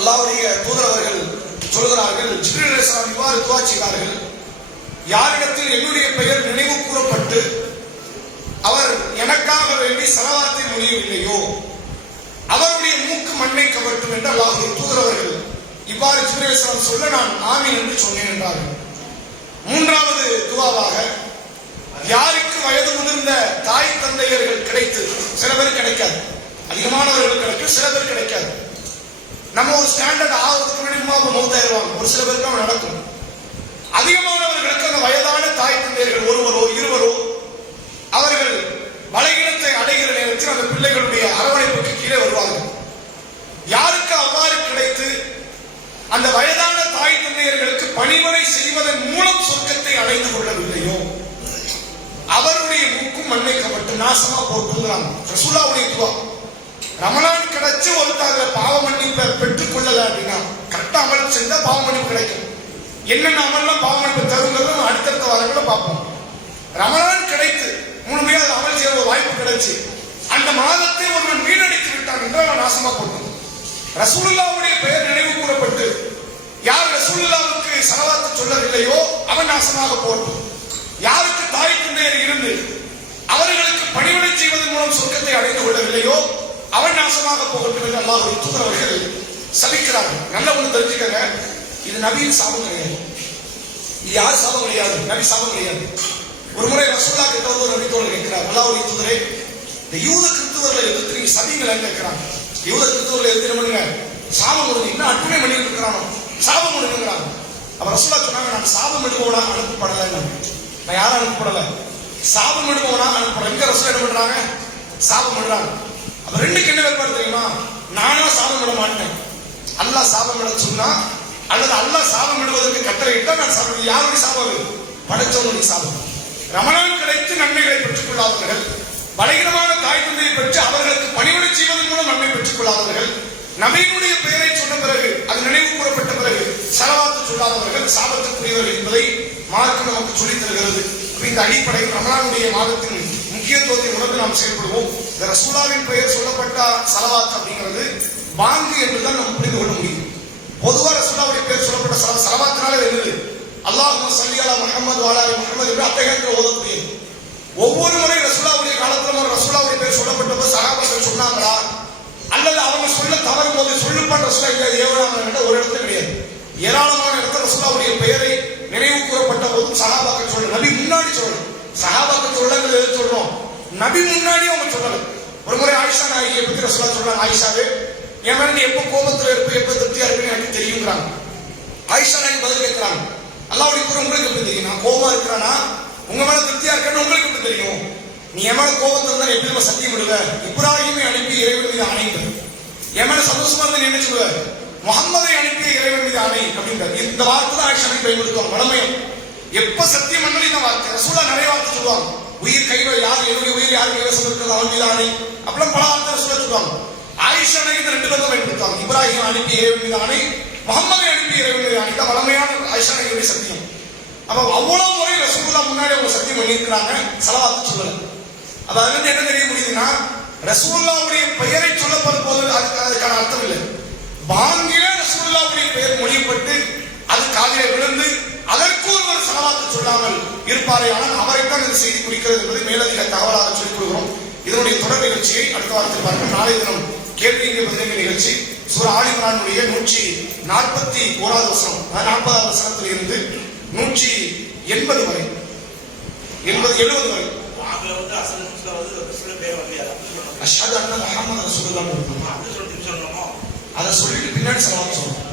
அல்லாஹ்வுடைய தூதர் அவர்கள் சொல்கிறார்கள், ஜிப்ரீல் அலைஹிஸ்ஸலாம் இவ்வாறு துஆ செய்தார்கள், யாரிடத்தில் என்னுடைய பெயர் நினைவு கூறப்பட்டு அவர் எனக்காக வேண்டி ஸலவாத்தை மொழியவில்லையோ அவருடைய மூக்கு மண்ணை கவட்டும் என்று அல்லாஹ்வுடைய தூதர் அவர்கள் இவ்வாறு ஜிப்ரீல் அலைஹிஸ்ஸலாம் சொல்ல நான் ஆமீன் என்று சொன்னேன் என்றார்கள். மூன்றாவது துஆவாக, யாருக்கு வயது முதிர்ந்த தாய் தந்தையர்கள் கிடைத்து, சில பேர் கிடைக்காது, அதிகமானவர்கள் கிடைக்கும், சில பேர் கிடைக்காது. நம்ம ஒரு ஸ்டாண்டர்ட் ஆகிறதுக்கு முன்னாடி மௌத்தாயிருவாங்க, ஒரு சில பேருக்கு அவன் நடக்கும். அதிகமானவர்களுக்கு அந்த வயதான தாய் தந்தையர்கள் ஒருவரோ இருவரோ அவர்கள் பலகீனத்தை அடைகிற நேரத்தில் அந்த பிள்ளைகளுடைய அரவணைப்புக்கு கீழே வருவார்கள். யாருக்கு அவ்வாறு கிடைத்து அந்த வயதான தாய் தந்தையர்களுக்கு பணிவரை செய்வதன் மூலம் சொர்க்கத்தை அடைந்து கொள்ளவில்லையோ அவருடைய மூக்கும் மண்ணை கவட்டு நாசமா போட்டுங்கிறாங்க. ரசூலுல்லாஹ்வுடைய துஆ. ரமலான் கிடைச்சு ஒருத்தர் பாவ மன்னிப்பை பெற்றுக் கொள்ளல அப்படின்னா, கரெக்டா அமல் செஞ்சா பாவ மன்னிப்பு கிடைக்கும். என்னென்ன அமல்லாம் பாவ மன்னிப்பு தருங்கிறது நம்ம அடுத்தடுத்த வாரங்களை பார்ப்போம். ரமலான் கிடைத்து முழுமையாக அமல் செய்ய ஒரு வாய்ப்பு கிடைச்சு அந்த மாதத்தை ஒருவன் வீணடித்து விட்டான் என்று அவன் நாசமா போட்டான். ரசூலுல்லாஹ்வுடைய பெயர் நினைவு கூறப்பட்டு யார் ரசூலுல்லாஹ்வுக்கு ஸலவாத் சொல்லவில்லையோ அவன் நாசமாக போட்டான். யாருக்கு தாய் தந்தையர் இருந்து அவர்களுக்கு பணிவிடை செய்வதன் மூலம் சொர்க்கத்தை அடைந்து கொள்ளவில்லையோ அவன் நாசமாக போகட்டும் என்று அல்லாஹ்வுடைய தூதர் அவர்கள் சபிக்கிறார்கள். நல்ல ஒன்று தெரிஞ்சுக்கங்க, இது நபியின் சாபம் கிடையாது, இது யார் சாபம் கிடையாது, நபி சாபம் கிடையாது. ஒரு முறை ரசூலுல்லாஹ் கிட்ட ஒரு நபி தோழர் கேட்கிறார், அல்லாஹ்வுடைய தூதரே, இந்த யூத கிறிஸ்தவர்களை எதிர்த்து நீங்க சபிங்களான்னு கேட்கிறாங்க. யூத கிறிஸ்தவர்களை எதிர்த்து பண்ணுங்க, சாபம் கொடுங்க, இன்னும் அட்டுமை பண்ணிட்டு இருக்கிறானோ, சாபம் கொடுங்கிறாங்க. அப்ப ரசூலுல்லாஹ் சொன்னாங்க, நான் சாபம் எடுப்பவனாக அனுப்பப்படலை, நான் யாரும் அனுப்பப்படலை, சாபம் எடுப்பவனாக அனுப்பப்படலை. எங்க ரசூலுல்லாஹ் என்ன பண்றாங்க, சாபம் பண்றாங்க. அப்ப ரெண்டுக்கு என்ன வேறுபாடு தெரியுமா, நானா சாபம் விட மாட்டேன், அல்லாஹ் சாபம் விட சொன்னா, அல்லது அல்லாஹ் சாபம் விடுவதற்கு கட்டளை இட்டா நான் சாபம். யாருடைய சாபம், படைச்சவனுடைய சாபம். ரமலான் கிடைத்து நன்மைகளை பெற்றுக் கொள்ளாதவர்கள், பலகீனமான தாய் தந்தையை பெற்று அவர்களுக்கு பணிவிடை செய்வதன் மூலம் நன்மை பெற்றுக் கொள்ளாதவர்கள், நபியினுடைய பெயரை சொன்ன பிறகு அது நினைவு கூறப்பட்ட பிறகு ஸலவாத் சொல்லாதவர்கள் சாபத்துக்குரியவர்கள் என்பதை மார்க்கம் நமக்கு சொல்லித் தருகிறது. இந்த அடிப்படையில் ரமலானுடைய மாதத்தின் முக்கியத்துவத்தை உணர்ந்து நாம் செயல்படுவோம். இந்த ரசூலுல்லாஹ்வின் பெயர் சொல்லப்பட்ட ஸலவாத் அப்படிங்கிறது பாங்கு என்றுதான் நம்ம புரிந்து கொள்ள முடியும். பொதுவாக ரசூலுல்லாஹ்வுடைய பெயர் சொல்லப்பட்ட ஸலவாத்தினால என்னது, அல்லாஹும்ம ஸல்லி அலா முஹம்மது வ அலா ஆலி முஹம்மது என்று அத்தகையத்தில் ஓதக்கூடியது. ஒவ்வொரு முறை ரசூலுல்லாஹ்வுடைய காலத்திலும் ரசூலுல்லாஹ்வுடைய பெயர் சொல்லப்பட்டபோது சஹாபாக்கள் சஹாபாக்கள் சொன்னாங்களா அல்லது அவங்க சொல்ல தவறும் போது சொல்லுப்பான் ரசூலுல்லாஹி ஏவலாங்க ஒரு இடத்துல கிடையாது. ஏராளமான இடத்துல ரசூலுல்லாஹுடைய பெயரை நினைவு கூறப்பட்ட போதும் சஹாபாக்கள் சொல்ல, நபி முன்னாடி சொல்லணும். சஹாபாக்கள் சொல்லங்கிறது எது சொல்றோம், நபி முன்னாடி அவங்க சொல்லல. ஒரு முறை ஆயிஷா நாயகியை பத்தி ரசூலுல்லாஹ் சொல்றாங்க, ஆயிஷாவே என் மேல நீ எப்ப கோபத்துல இருப்ப எப்ப திருப்தியா இருப்பேன்னு எனக்கு தெரியுங்கிறாங்க. ஆயிஷா நாயகி பதில் கேட்கிறாங்க, அல்லாஹ்வுடைய தூதர் உங்களுக்கு எப்படி தெரியும், நான் கோபமா இருக்கிறேன்னா உங்க மேல திருப்தியா இருக்கேன்னு உங்களுக்கு எப்படி தெரியும், நீ என் மேல கோபத்துல இருந்தா எப்படி நம்ம சத்தியம் விடுவ, இப்ராஹிமை அனுப்பி இறைவன் மீது ஆணைங்க, என் மேல சந்தோஷமா இருந்தா என்ன சொல்லுவ, முகம்மதை அனுப்பி இறைவன் மீது ஆணை அப்படின்றார். இந்த வார்த்தை தான் ஆயிஷா நாயகி பயன்படுத்துவாங்க வளமையும். எப்ப சத்தியம் பண்ணல இந்த வார்த்தை ரசூலுல்லாஹ் நிறைய வார்த்தை சொல்லுவாங்க. உயிர் கையில யார், என்னுடைய உயிர் யார் கைவசம் இருக்கிறது அவன் மீது ஆணை, அப்பெல்லாம் பல வார்த்தை ரசூலுல்லாஹ் சொல்லுவாங்க. ஆயிஷா நாயகி இந்த ரெண்டு பேரும் பயன்படுத்துவாங்க. இப்ராஹிம் அனுப்பி இறைவன் மீது ஆணை, முகம்மதை அனுப்பி இறைவன் மீது ஆணை தான் வளமையான ஆயிஷா நாயகியுடைய சத்தியம். அப்ப அவ்வளவு முறை ரசூலுல்லாஹ் முன்னாடி அவங்க சத்தியம் பண்ணியிருக்கிறாங்க, ஸலவாத்து சொல்லல. அப்ப அதுல இருந்து என்ன தெரிய முடியுதுன்னா, ரசூலுல்லாஹ்வுடைய பெயரை சொல்லப்படும் போது அதுக்கான அர்த்தம் இல்லை. பாங்கில ரசூலுல்லாஹ்வுடைய பெயர் மொழியப்பட்டு அது காதிலே விழுந்து அதற்கு ஒரு ஸலவாத்து சொல்லாமல் இருப்பாரே, ஆனால் அவரைத்தான் இந்த செய்தி குறிக்கிறது என்பதை மேலதிக தகவலாக சொல்லிக் கொடுக்கிறோம். இதனுடைய தொடர் நிகழ்ச்சியை அடுத்த வாரத்தில் பார்க்கிறோம். நாளை தினம் கேள்வி பதிலீடு நிகழ்ச்சி சூரா ஆலி இம்ரானுடைய 141வது வசனம், 40வது வசனத்தில் இருந்து 180 வரை 70 வரை அஷ்ஹது அன்ன முஹம்மது ரசூலுல்லாஹ் அதை சொல்லிட்டு பின்னாடி ஸலவாத் சொல்லணும்.